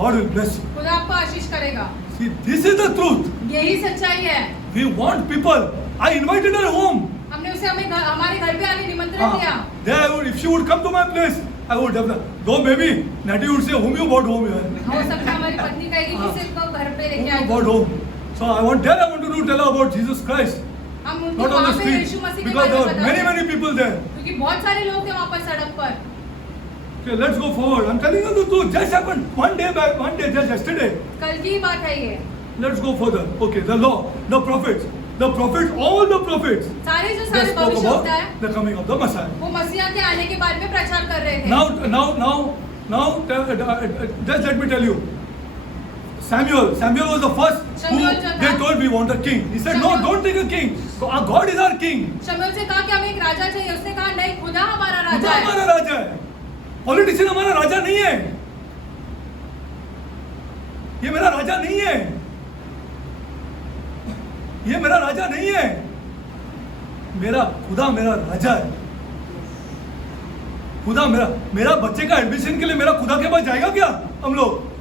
God will bless you. खुदा आपको आशीष करेगा। See, this is the truth. यही सच्चाई है। We want people. I invited her home. हमने उसे हमारे घर पे आने निमंत्रण दिया। There, if she would come to my place, I would have. Though maybe Natty would say, "Whom you brought home here? हो सकता है हमारी पत्नी कहेगी कि सिर्फ को घर पे Whom लेके you I. brought home?" So I want to tell her about Jesus Christ, हम उनको not on वहाँ the पे street, यीशु मसीह के because बारे there में are बताते many people there. क्योंकि बहुत सारे लोग थे वहाँ पर सड़क पर। Okay, let's go forward. I'm telling you the truth. Just happened one day, just yesterday. कल की बात है ये। Let's go further. Okay, the law, the prophets, all the prophets. सारे जो They सारे spoke about भविष्यवक्ता है the coming of the Messiah. वो मसीहा के आने के बारे में प्रचार कर रहे थे। Now, just let me tell you. Samuel was the first who Samuel जो था। they told we want a king. He said, no, Samuel- don't take a king. So our God is our king. शमूएल से कहा कि हमें एक राजा चाहिए, उसने कहा नहीं, खुदा हमारा खुदा राजा है। हमारा राजा है. पॉलिटिशियन हमारा राजा नहीं है. ये मेरा राजा नहीं है. ये मेरा राजा नहीं है. मेरा खुदा मेरा राजा है. खुदा मेरा बच्चे का एडमिशन के लिए मेरा खुदा के पास जाएगा क्या? हम लोग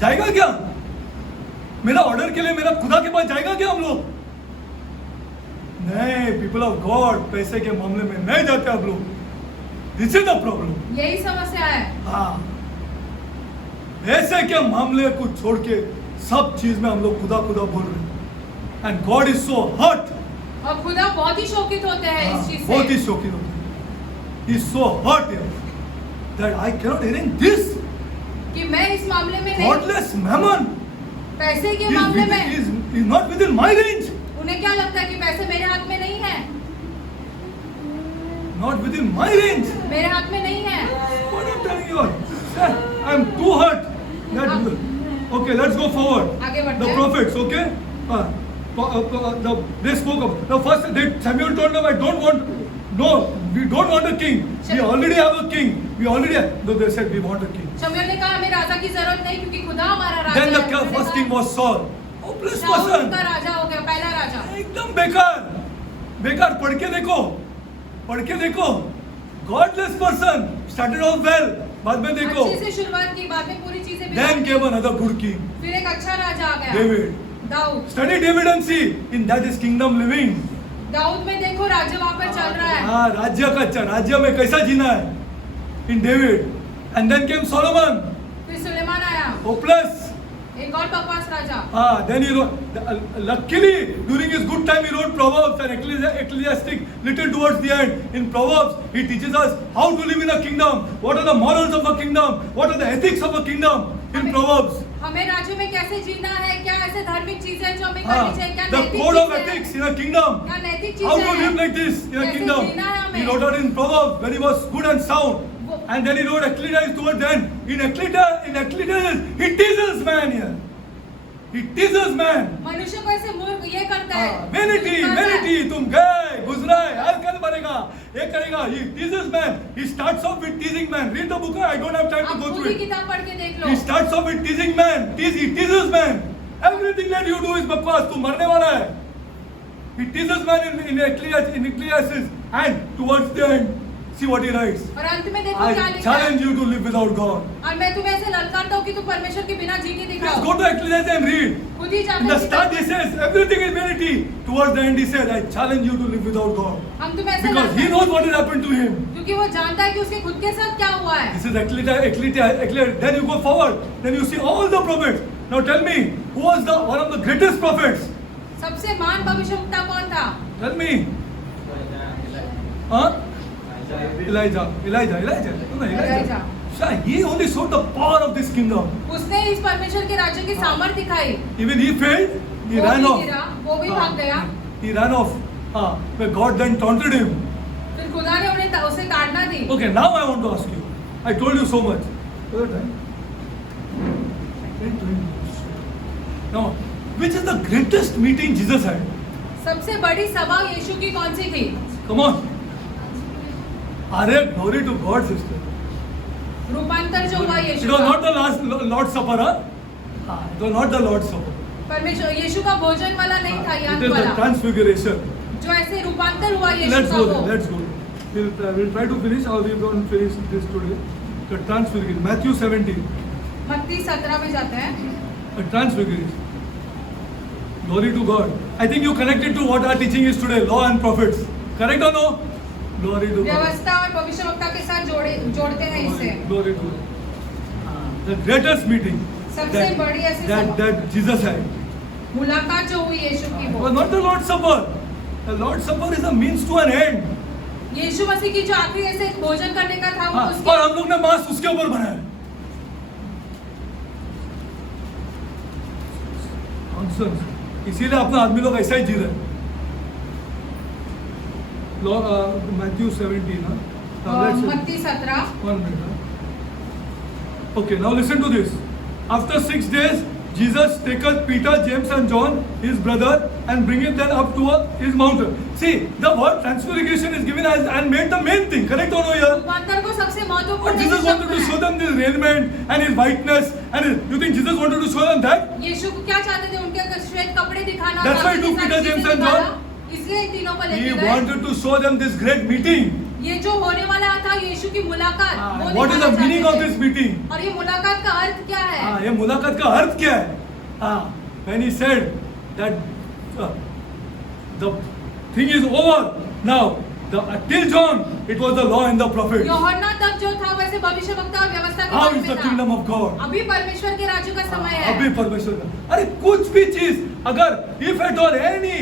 जाएगा क्या? मेरा ऑर्डर के लिए मेरा खुदा के पास जाएगा क्या हम लोग? नहीं, पीपल ऑफ गॉड पैसे के मामले में नहीं जाते आप लोग. This is the problem. यही समस्या है। हाँ, पैसे के मामले को छोड़ के सब चीज में हम लोग खुदा बोल रहे हैं. And God is so hurt. और खुदा बहुत ही शोकित होते हैं इस चीज से। बहुत ही शौकीन होते हैं. He is so hurt here. that I cannot arrange this. कि मैं इस मामले में नहीं, Godless mammon पैसे के is, मामले में is not within my range. उन्हें क्या लगता है कि पैसे मेरे हाथ में नहीं है, Not within my range. मेरे हाथ में नहीं है। What I'm telling you all. Sir, I'm too hurt. That, okay, let's go forward. आगे बढ़ते The हैं। prophets, okay? They spoke of. The first, Samuel told them, I don't want, no, we don't want a king. We already have a king. We already have, no, they said we want a king. शमूएल ने कहा हमें राजा की जरूरत नहीं क्योंकि खुदा हमारा राजा Then है। the first king was Saul. Hopeless Saul person. उनका राजा हो गया, पहला राजा। एकदम बेकार बेकार पढ़ के देखो Godless person started off well, बाद में देखो अच्छे से शुरुआत की, बाद में पूरी चीजें बिगड़ then गई। came another good king, फिर एक अच्छा राजा आ गया, David. Dawood. Study David and see in that is kingdom living. Dawood में देखो राज्य वहां पर चल रहा है। हाँ, राज्य का अच्छा, राज्य में कैसा जीना है in David. And then came Solomon, फिर सुलेमान आया, hopeless. एक और बकवास राजा। Then he wrote, luckily during his good time he wrote Proverbs and Ecclesiastic little towards the end. In Proverbs he teaches us how to live in a kingdom, what are the morals of a kingdom, what are the ethics of a kingdom in Proverbs. हमें राज्य में कैसे जीना है, क्या ऐसे धार्मिक चीजें हैं जो हमें करनी चाहिए, क्या The नैतिक code of चीजें हैं, ethics in a kingdom. क्या नैतिक How चीजें to live हैं, like this in a कैसे kingdom. जीना है हमें। He wrote out in Proverbs when he was good and sound. And then he wrote Ecclesiastes towards the end. In Ecclesiastes, he teases man here. He teases man. मनुष्य को ऐसे मूर्ख ये करता है। Vanity, तुम गए, गुजराए, हर कल बनेगा, ये करेगा. He teases man. He starts off with teasing man. Read the book. I don't have time to आप go खुद through ही it. किताब पढ़ के देख लो। He starts off with teasing man. He teases man. Everything that you do is बकवास. तू मरने वाला है. He teases man in Ecclesiastes, and towards the end, see what he writes. और अंत में देखो क्या I लिखा है। challenge you to live without God. और मैं तुम्हें ऐसे ललकारता हूँ कि तुम परमेश्वर के बिना जी के Let's दिखाओ। go to Ecclesiastes and read. खुद ही In जाकर the किताब start he says everything is vanity. Towards the end he said, I challenge you to live without God. हम तुम्हें ऐसे Because he knows what has happened to him. क्योंकि वो जानता है कि उसके खुद के साथ क्या हुआ है। This is Ecclesiastes. Then you go forward. Then you see all the prophets. Now tell me, who was one of the greatest prophets? सबसे महान भविष्यवक्ता कौन था? Tell me. Huh? Elijah. No, Elijah. He only showed the power of this kingdom. उसने इस परमेश्वर के राज्य की सामर्थ्य दिखाई। Even he failed. He वो ran भी off. गिरा, वो भी भाग गया। He ran off. Where God then taunted him. फिर खुदा ने उसे ताड़ना दी। Okay, now I want to ask you. I told you so much. Now, which is the greatest meeting Jesus had? सबसे बड़ी सभा यीशु की कौन सी थी? Come on. Are glory to God, sister. रूपांतर जो हुआ It यीशु was का। not the last Lord's Supper, huh? It was not the Lord's Supper. परमेश्वर यीशु का भोजन वाला नहीं था, It याद is the वाला। transfiguration. जो ऐसे रूपांतर हुआ यीशु Let's का go वो। there. Let's go there. We'll try to finish or we won't finish this today. The transfiguration. Matthew 17. मत्ती 17 में जाते हैं। The transfiguration. Glory to God. I think you connected to what our teaching is today, law and prophets. Correct or no? Glory to God. व्यवस्था और भविष्यवक्ता के साथ जोड़ते हैं इसे। Glory to God. The greatest meeting सबसे बड़ी ऐसी सभा। that Jesus had. मुलाकात जो हुई यीशु की It वो। was not the Lord's Supper. The Lord's Supper is a means to an end. यीशु मसीह की जो आखिरी ऐसे भोजन करने का था वो हाँ, उसके और हम लोग ने मांस उसके ऊपर बनाया। Nonsense. इसीलिए अपना आदमी लोग ऐसा ही जी रहे हैं। Matthew 17, huh? Let's see. मत्ती 17। 1 minute. Huh? Okay, now listen to this. After 6 days, Jesus taketh Peter, James, and John, his brother, and bringeth them up to his mountain. See, the word transfiguration is given as and made the main thing. Correct or no here? रूपांतर को सबसे But महत्वपूर्ण Jesus wanted to show them this raiment and his whiteness. And you think Jesus wanted to show them that? यीशु को क्या चाहते थे? उनके श्वेत कपड़े दिखाना। That's why he took Peter, James, and John. इसलिए इन तीनों को He लेके गए। wanted to show them this great meeting. ये जो होने वाला था यीशु की मुलाकात। वो What is the दिखाना meaning of चाहते this थे। meeting? और ये मुलाकात का अर्थ क्या है? ये मुलाकात का अर्थ क्या है? When he said that the thing is over now, till John it was the law and the prophets. यूहन्ना तक जो था वैसे भविष्यवक्ता और व्यवस्था के How बारे is the में kingdom था। of God? अभी परमेश्वर के राज्य का समय है। अभी परमेश्वर का अरे कुछ भी चीज अगर if at all any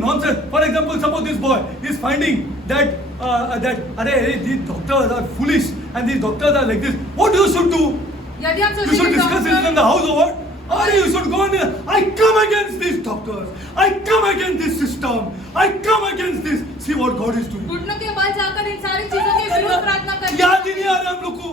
nonsense, for example suppose this boy is finding that that these doctors are foolish and these doctors are like this, what you should do? यदि आप You should सोचेंगे discuss this in doctor the house or what? Or you should go in there. I come against these doctors. I come against this system. I come against this. See what God is doing. घुटनों के बल जाकर इन सारी चीजों के विरुद्ध प्रार्थना करें। याद ही नहीं आ रहा हम लोग को।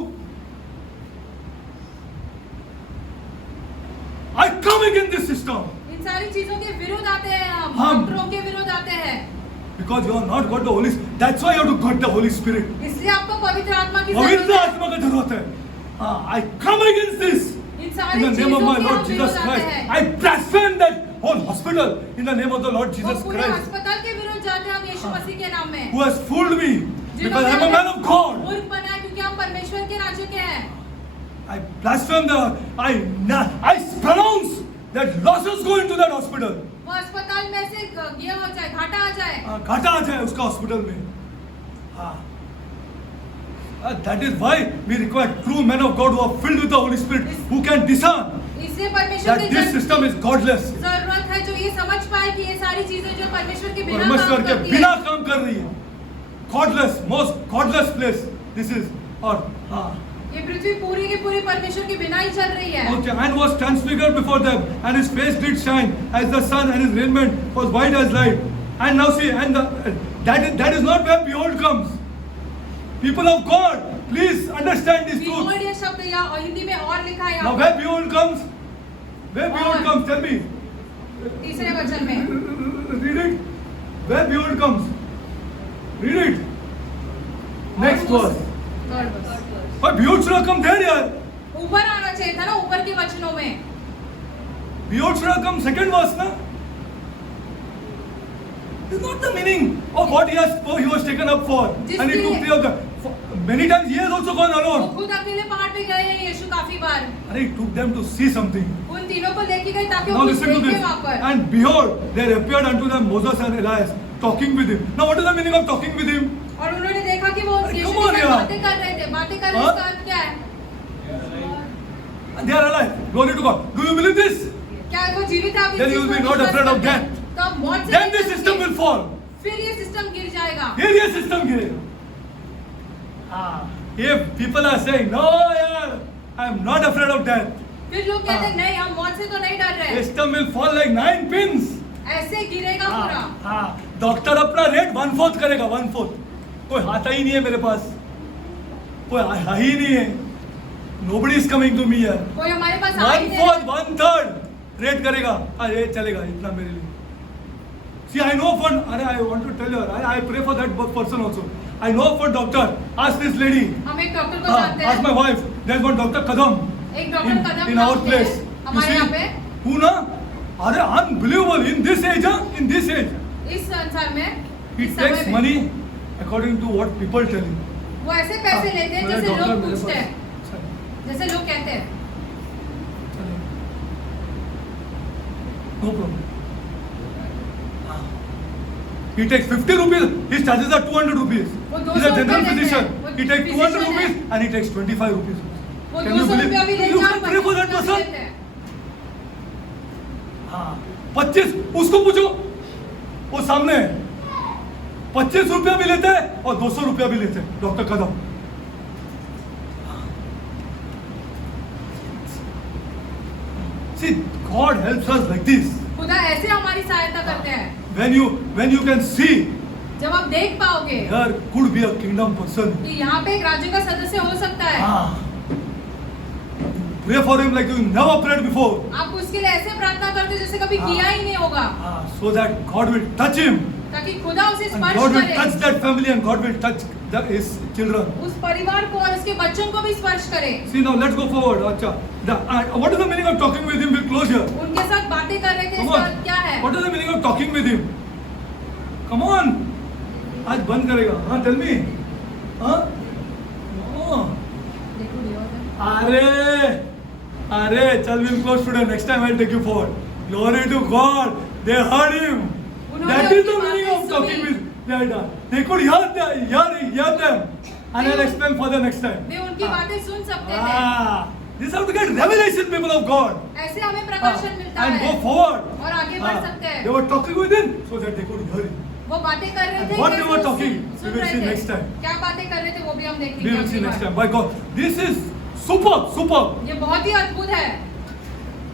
I come against this system. इन सारी चीजों के विरुद्ध आते हैं हम हम- डॉक्टरों के विरुद्ध आते हैं। Because you have not got the Holy Spirit. That's why you have to get the Holy Spirit. इसलिए आपको पवित्र आत्मा की पवित्र जरूरत है। आत्मा का जरूरत है। I come against this. In In सारी the name चीजों of my के Lord हम Jesus विरुद्ध आते Christ, हैं। I blaspheme that whole hospital in the name of the Lord वो Jesus पूरे Christ, अस्पताल के विरुद्ध जाते हैं हम यीशु मसीह के नाम में। who has fooled me because I am a man of God. मूर्ख बनाया क्योंकि हम परमेश्वर के राज्य के हैं। I blaspheme I pronounce that losses go into that hospital. वो अस्पताल में से ये हो जाए, घाटा आ जाए। घाटा आ जाए उसका हॉस्पिटल में। हाँ। That is why we require true men of God who are filled with the Holy Spirit, who can discern इसलिए परमेश्वर that की this system is godless. जरूरत है जो ये समझ पाए कि ये सारी चीजें जो परमेश्वर के बिना परमेश्वर काम के करती बिना है। काम कर रही है। Godless, most godless place. This is और हाँ। ये पृथ्वी पूरी की पूरी परमेश्वर के बिना ही चल रही है। Okay, and was transfigured before them, and his face did shine as the sun, and his raiment was white as light. And now see, that is not where behold comes. People of God, please understand this truth. Behold ये शब्द या हिंदी में और लिखा है Now यहाँ where behold comes? Where behold और- comes? Tell me. तीसरे वचन में। Read it. Where behold comes? Read it. Next verse. Third verse। But behold should have come there, yaar. ऊपर आना चाहिए था ना, ऊपर के वचनों में। Behold should have come second verse, na? This is not the meaning of what he was taken up for, and he took care of them. Many times he has also gone वो alone. खुद अकेले पहाड़ पे गए हैं यीशु काफी बार। And he took them to see something. उन तीनों को लेके गए ताकि Now वो कुछ listen to देखे this. वहाँ पर। And behold, there appeared unto them Moses and Elias, talking with him. Now what is the meaning of talking with him? और उन्होंने देखा कि वो अरे यीशु come on के साथ यार। बातें कर रहे थे। बातें कर रहे हाँ? इसका अर्थ क्या है? And they are alive. Glory to God. Do you believe this? क्या वो जीवित है? आप इस Then you चीज़ will को be not विश्वास afraid of करते हैं। death. तो आप मौत से Then नहीं this system डरेंगे। will fall. फिर ये सिस्टम गिर जाएगा। Here ये system गिरेगा. If people are saying, no, yaar, I am not afraid of death. फिर लोग कहते हैं हाँ। नहीं हम मौत से तो नहीं डर रहे। System will fall like 9 pins. ऐसे गिरेगा पूरा। हाँ, डॉक्टर अपना रेट 1/4 करेगा, 1/4. कोई आता ही नहीं है मेरे पास, कोई आ ही नहीं है. Nobody is coming to me here. कोई हमारे पास आ ही नहीं 1/4, रहा। 1/3 रेट करेगा. ये चलेगा इतना मेरे लिए. See, I know for, I want to tell you, I pray for that person also. I know for doctor. Ask this lady. हम एक डॉक्टर को जानते Ask my हैं। wife. There's one Dr. Kadam. एक डॉक्टर कदम In our नाम के place. हैं, You हमारे see, यहाँ पे who na? अरे unbelievable in this age, in this age. इस संसार में He इस समय takes में money according to what people tell him. वो ऐसे पैसे लेते हैं मेरे जैसे डॉक्टर लोग मेरे पूछते हैं, पास- जैसे लोग कहते हैं। No problem. He takes 50 rupees. His charges are 200 rupees. वो He's a 200 general रुपए लेते physician. हैं। वो He takes 200 physician है। rupees and he takes 25 rupees. वो Can you 200 रुपया भी believe? लेते You हैं, can pray for that 25 person. लेते हैं। हाँ, 25 उसको पूछो, वो सामने है, 25 रुपया भी लेते हैं और 200 रुपया भी लेते हैं doctor Kadam. See, God helps us like this. खुदा ऐसे हमारी सहायता करते हैं। When you can see जब आप देख पाओगे there could be a kingdom person. कि यहाँ पे एक राज्य का सदस्य हो सकता है, हाँ. Pray for him like you never prayed before. आप उसके लिए ऐसे प्रार्थना करते जैसे कभी किया ही नहीं होगा, So that God will touch him ताकि खुदा उसे and स्पर्श God will करे, touch that family and God will touch his children. उस परिवार को और उसके बच्चों को भी स्पर्श करे। See now, let's go forward. Acha. What is the meaning of talking with him? We'll close here. उनके साथ बातें कर रहे थे, Come इसका on. अर्थ क्या है? What is the meaning of talking with him? Come on. आज बंद करेगा. हाँ, tell me. हाँ? Oh. अरे, चल we'll close today. Next time I'll take you forward. Glory to God. They heard him. That is the meaning of talking with him. They could hear them. And I'll explain further next time. वे उनकी बातें सुन सकते थे। This is how to get revelation, people of God. ऐसे हमें प्रकाशन मिलता And है go forward. और आगे बढ़ सकते They हैं। were talking with him so that they could hear him. वो बातें कर रहे थे, What they were कैसे talking, सुन we will रहे see थे। next time. क्या बातें कर रहे थे वो भी हम देखेंगे We will see अगली next bar. time. By God, this is superb. ये बहुत ही अद्भुत है।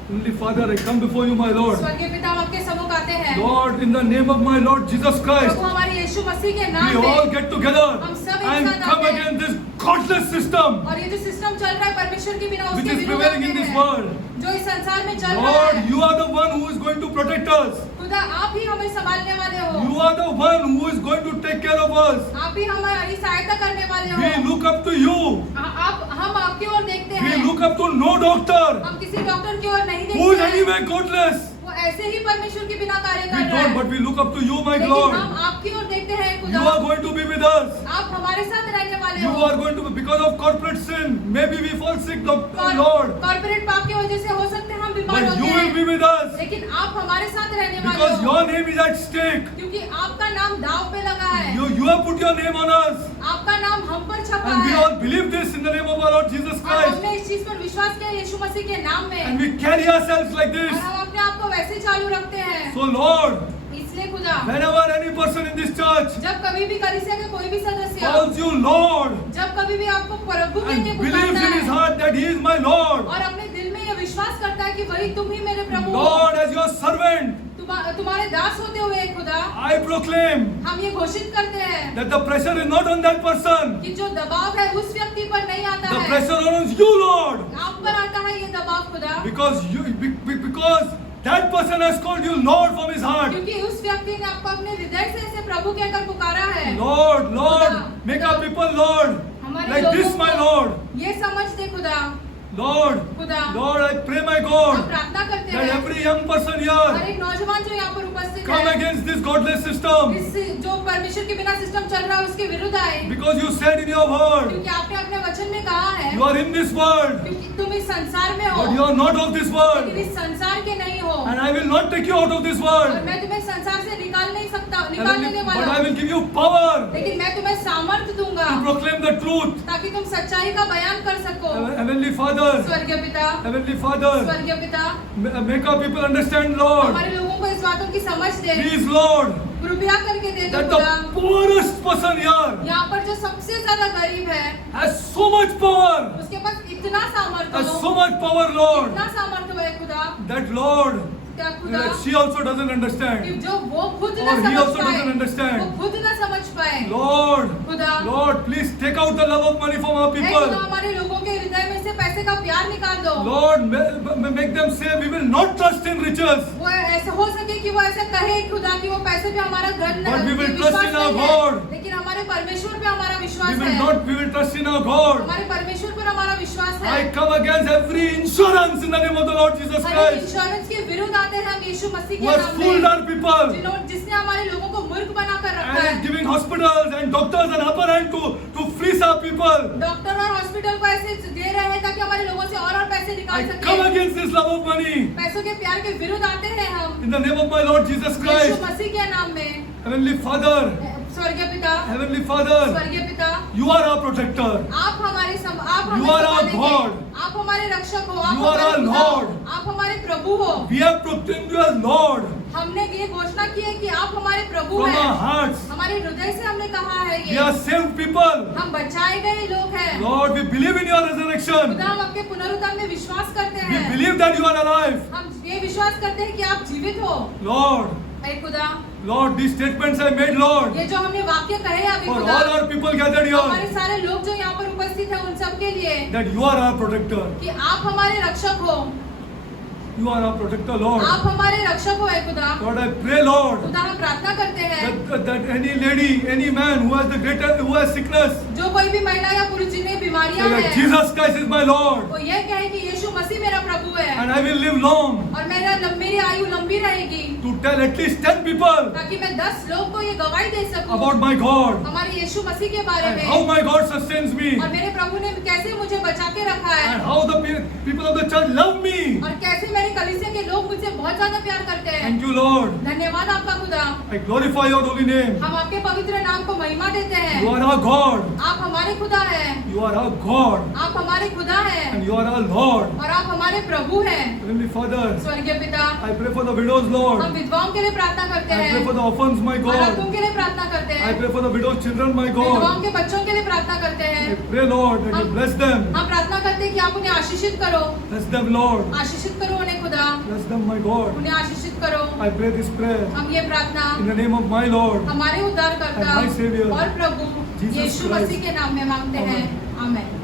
Heavenly Father, I come before you, my Lord. स्वर्गीय पिता, हम आपके सम्मुख आते हैं। Lord, in the name of my Lord Jesus Christ, प्रभु हमारे यीशु मसीह के we नाम all में get together हम सब एक and साथ come आते हैं। against this godless system और ये जो सिस्टम चल रहा है परमेश्वर के बिना which उसके is विरुद्ध prevailing आते in this हैं। world. जो इस संसार में चल रहा Lord, है, you are the one who is going to protect us. खुदा आप ही हमें संभालने वाले हो। You are the one who is going to take care of us. आप ही हमारी सहायता करने वाले We हो। look up to you. हम आपकी ओर देखते We हैं। look up to no doctor हम किसी डॉक्टर की ओर नहीं who is देखते हैं। anyway godless. वो ऐसे ही परमेश्वर के बिना कार्य We कर रहा don't, है। but we look up to you, my लेकिन Lord. हम आपकी ओर देखते हैं You खुदा। are going to be with us. आप हमारे साथ रहने वाले You हो। are going to be, because of corporate sin, maybe we fall sick, Lord, corporate पाप की वजह से हो सकते हैं हम बीमार but होते you will हैं, be with us लेकिन आप हमारे साथ रहने वाले because हो। your name is at stake. क्योंकि आपका नाम दाव पे लगा है। You have put your name on us, आपका नाम हम पर छपा and we है। all believe this in the name of our Lord Jesus और Christ, हमने इस चीज पर विश्वास किया यीशु मसीह के नाम में। and we carry ourselves like और this. हम अपने आप को वैसे चालू रखते हैं। So Lord, इसलिए खुदा, whenever any person in this church जब कभी भी कलीसिया के कोई भी सदस्य, calls you Lord जब कभी भी आपको प्रभु कह के and believes Pukarta in his है heart that he is my Lord, और अपने दिल में ये विश्वास करता है कि वही तुम ही मेरे प्रभु हो, Lord, as your servant, तुम्हारे दास होते हुए खुदा, I proclaim हम ये घोषित करते हैं that the pressure is not on that person. कि जो दबाव है उस व्यक्ति पर नहीं आता The है, pressure on you, Lord, आप पर आता है ये दबाव खुदा, because that person has called you Lord from his heart. क्योंकि उस व्यक्ति ने आपको अपने हृदय से ऐसे प्रभु कहकर पुकारा है। Lord, make our people Lord, हमारे like लोगों this, my को Lord. ये समझ दे खुदा, Lord, खुदा, I pray, my हम God, प्रार्थना करते that हैं every young person her here एक नौजवान जो यहाँ पर उपस्थित come है, against this godless system, इस जो परमेश्वर के बिना सिस्टम चल रहा है उसके विरुद्ध आए, because you said in your word, क्योंकि आपने अपने वचन में कहा है you are in this world, क्योंकि तुम इस संसार में हो, but you are not of this लेकिन world, इस संसार के नहीं हो, and I will not take you out of this और world, मैं तुम्हें संसार से निकाल नहीं सकता, निकाल देने but वाला I हूँ, will give you power लेकिन मैं तुम्हें सामर्थ्य दूंगा to proclaim the truth. ताकि तुम सच्चाई का बयान कर सको। Heavenly Father, स्वर्गीय पिता, Heavenly Father, स्वर्गीय पिता, make our people understand, Lord, हमारे लोगों को इस बातों की समझ दे, please, Lord, कृपया करके दे दो that खुदा। the poorest person here यहाँ पर जो सबसे ज्यादा गरीब है, has so much power, उसके पास इतना सामर्थ्य has हो, so much power, Lord, इतना सामर्थ्य है खुदा, that Lord, क्या खुदा, that she also doesn't कि understand. जो वो खुद Or ना he समझ also पाए, doesn't understand. वो खुद ना समझ पाए, Lord, खुदा, Lord, please take out the love of money from our हे खुदा, people. हमारे लोगों के हृदय में से पैसे का प्यार निकाल दो। Lord, make them say we will not trust in riches, वो ऐसे हो सके कि वो ऐसे कहे खुदा कि वो पैसे पे हमारा घर But we will विश्वास trust in our नहीं है, God. लेकिन हमारे परमेश्वर पे हमारा we विश्वास will है, not, we will trust in our God. हमारे परमेश्वर पर हमारा विश्वास है। I come against every insurance in the name of the Lord Jesus her Christ, insurance के विरुद्ध आते हैं हम यीशु मसीह who के has नाम fooled में, our people जिसने हमारे लोगों को मूर्ख बनाकर रखा and है, is giving hospitals and doctors an upper hand to fleece our people. Doctor और हॉस्पिटल को ऐसे दे रहे हैं ताकि हमारे लोगों से और पैसे I निकाल come सके। against this love of money पैसों के प्यार के विरुद्ध आते हैं हम in the name of my Lord Jesus Yeshu Christ. मसीह के नाम में। Heavenly Father, स्वर्गीय पिता, Heavenly Father, स्वर्गीय पिता, you are our protector. आप हमारे आप You हमें are our संभालेंगे, God. आप हमारे रक्षक हो, आप You are हमारे our खुदा हो, Lord. आप हमारे प्रभु हो। We have proclaimed you as Lord हमने ये घोषणा की है कि आप हमारे प्रभु from हैं। our hearts. हमारे हृदय से हमने कहा है We ये, are saved people. हम बचाए गए लोग हैं। Lord, we believe in your resurrection. खुदा, हम आपके पुनरुत्थान में विश्वास करते We हैं। believe that you are alive. हम ये विश्वास करते हैं कि आप जीवित हो। Lord, ऐ खुदा, Lord, these statements I made, Lord, ये जो हमने वाक्य कहे हैं अभी for खुदा, all our people gathered हमारे here, सारे लोग जो यहाँ पर उपस्थित हैं उन सब के लिए that you are our protector. कि आप हमारे रक्षक हो, You are our protector, Lord. आप हमारे रक्षक हो ऐ खुदा। Lord, I pray, Lord, खुदा, हम प्रार्थना करते हैं that any lady, any man who has sickness, जो कोई भी महिला या पुरुष जिन्हें say बीमारियां that हैं, Jesus Christ is my Lord, वो ये कहे कि यीशु मसीह मेरा प्रभु है and I will live long और मेरी आयु लंबी रहेगी, to tell at least 10 people ताकि मैं 10 लोग को ये गवाही दे सकूं about my God हमारे यीशु मसीह के बारे and में, how my God sustains me और मेरे प्रभु ने कैसे मुझे बचा के रखा and है, how the people of the church love me और कैसे मेरी कलीसिया के लोग मुझसे बहुत ज्यादा प्यार करते हैं। Thank you, Lord. धन्यवाद आपका खुदा। I glorify your holy name. हम आपके पवित्र नाम को महिमा देते हैं। You are our God. आप हमारे खुदा हैं। You are our God. आप हमारे खुदा हैं And you are our Lord. और आप हमारे प्रभु हैं। Heavenly Father, स्वर्गीय पिता, I pray for the widows, Lord. हम विधवाओं के लिए प्रार्थना करते I हैं, pray for the orphans, my अनाथों God. के लिए प्रार्थना करते I हैं, pray for the widows' children, my विधवाओं God. के बच्चों के लिए प्रार्थना करते I हैं। pray, Lord, that you bless them. हम प्रार्थना करते हैं कि आप उन्हें आशीषित करो, Bless them, Lord. आशीषित करो उन्हें खुदा, Bless them, my God. उन्हें आशीषित करो। I pray this prayer हम ये प्रार्थना in the name of my Lord. हमारे उद्धारकर्ता And my Savior, और प्रभु Jesus यीशु Christ. मसीह के नाम में मांगते हैं। आमेन।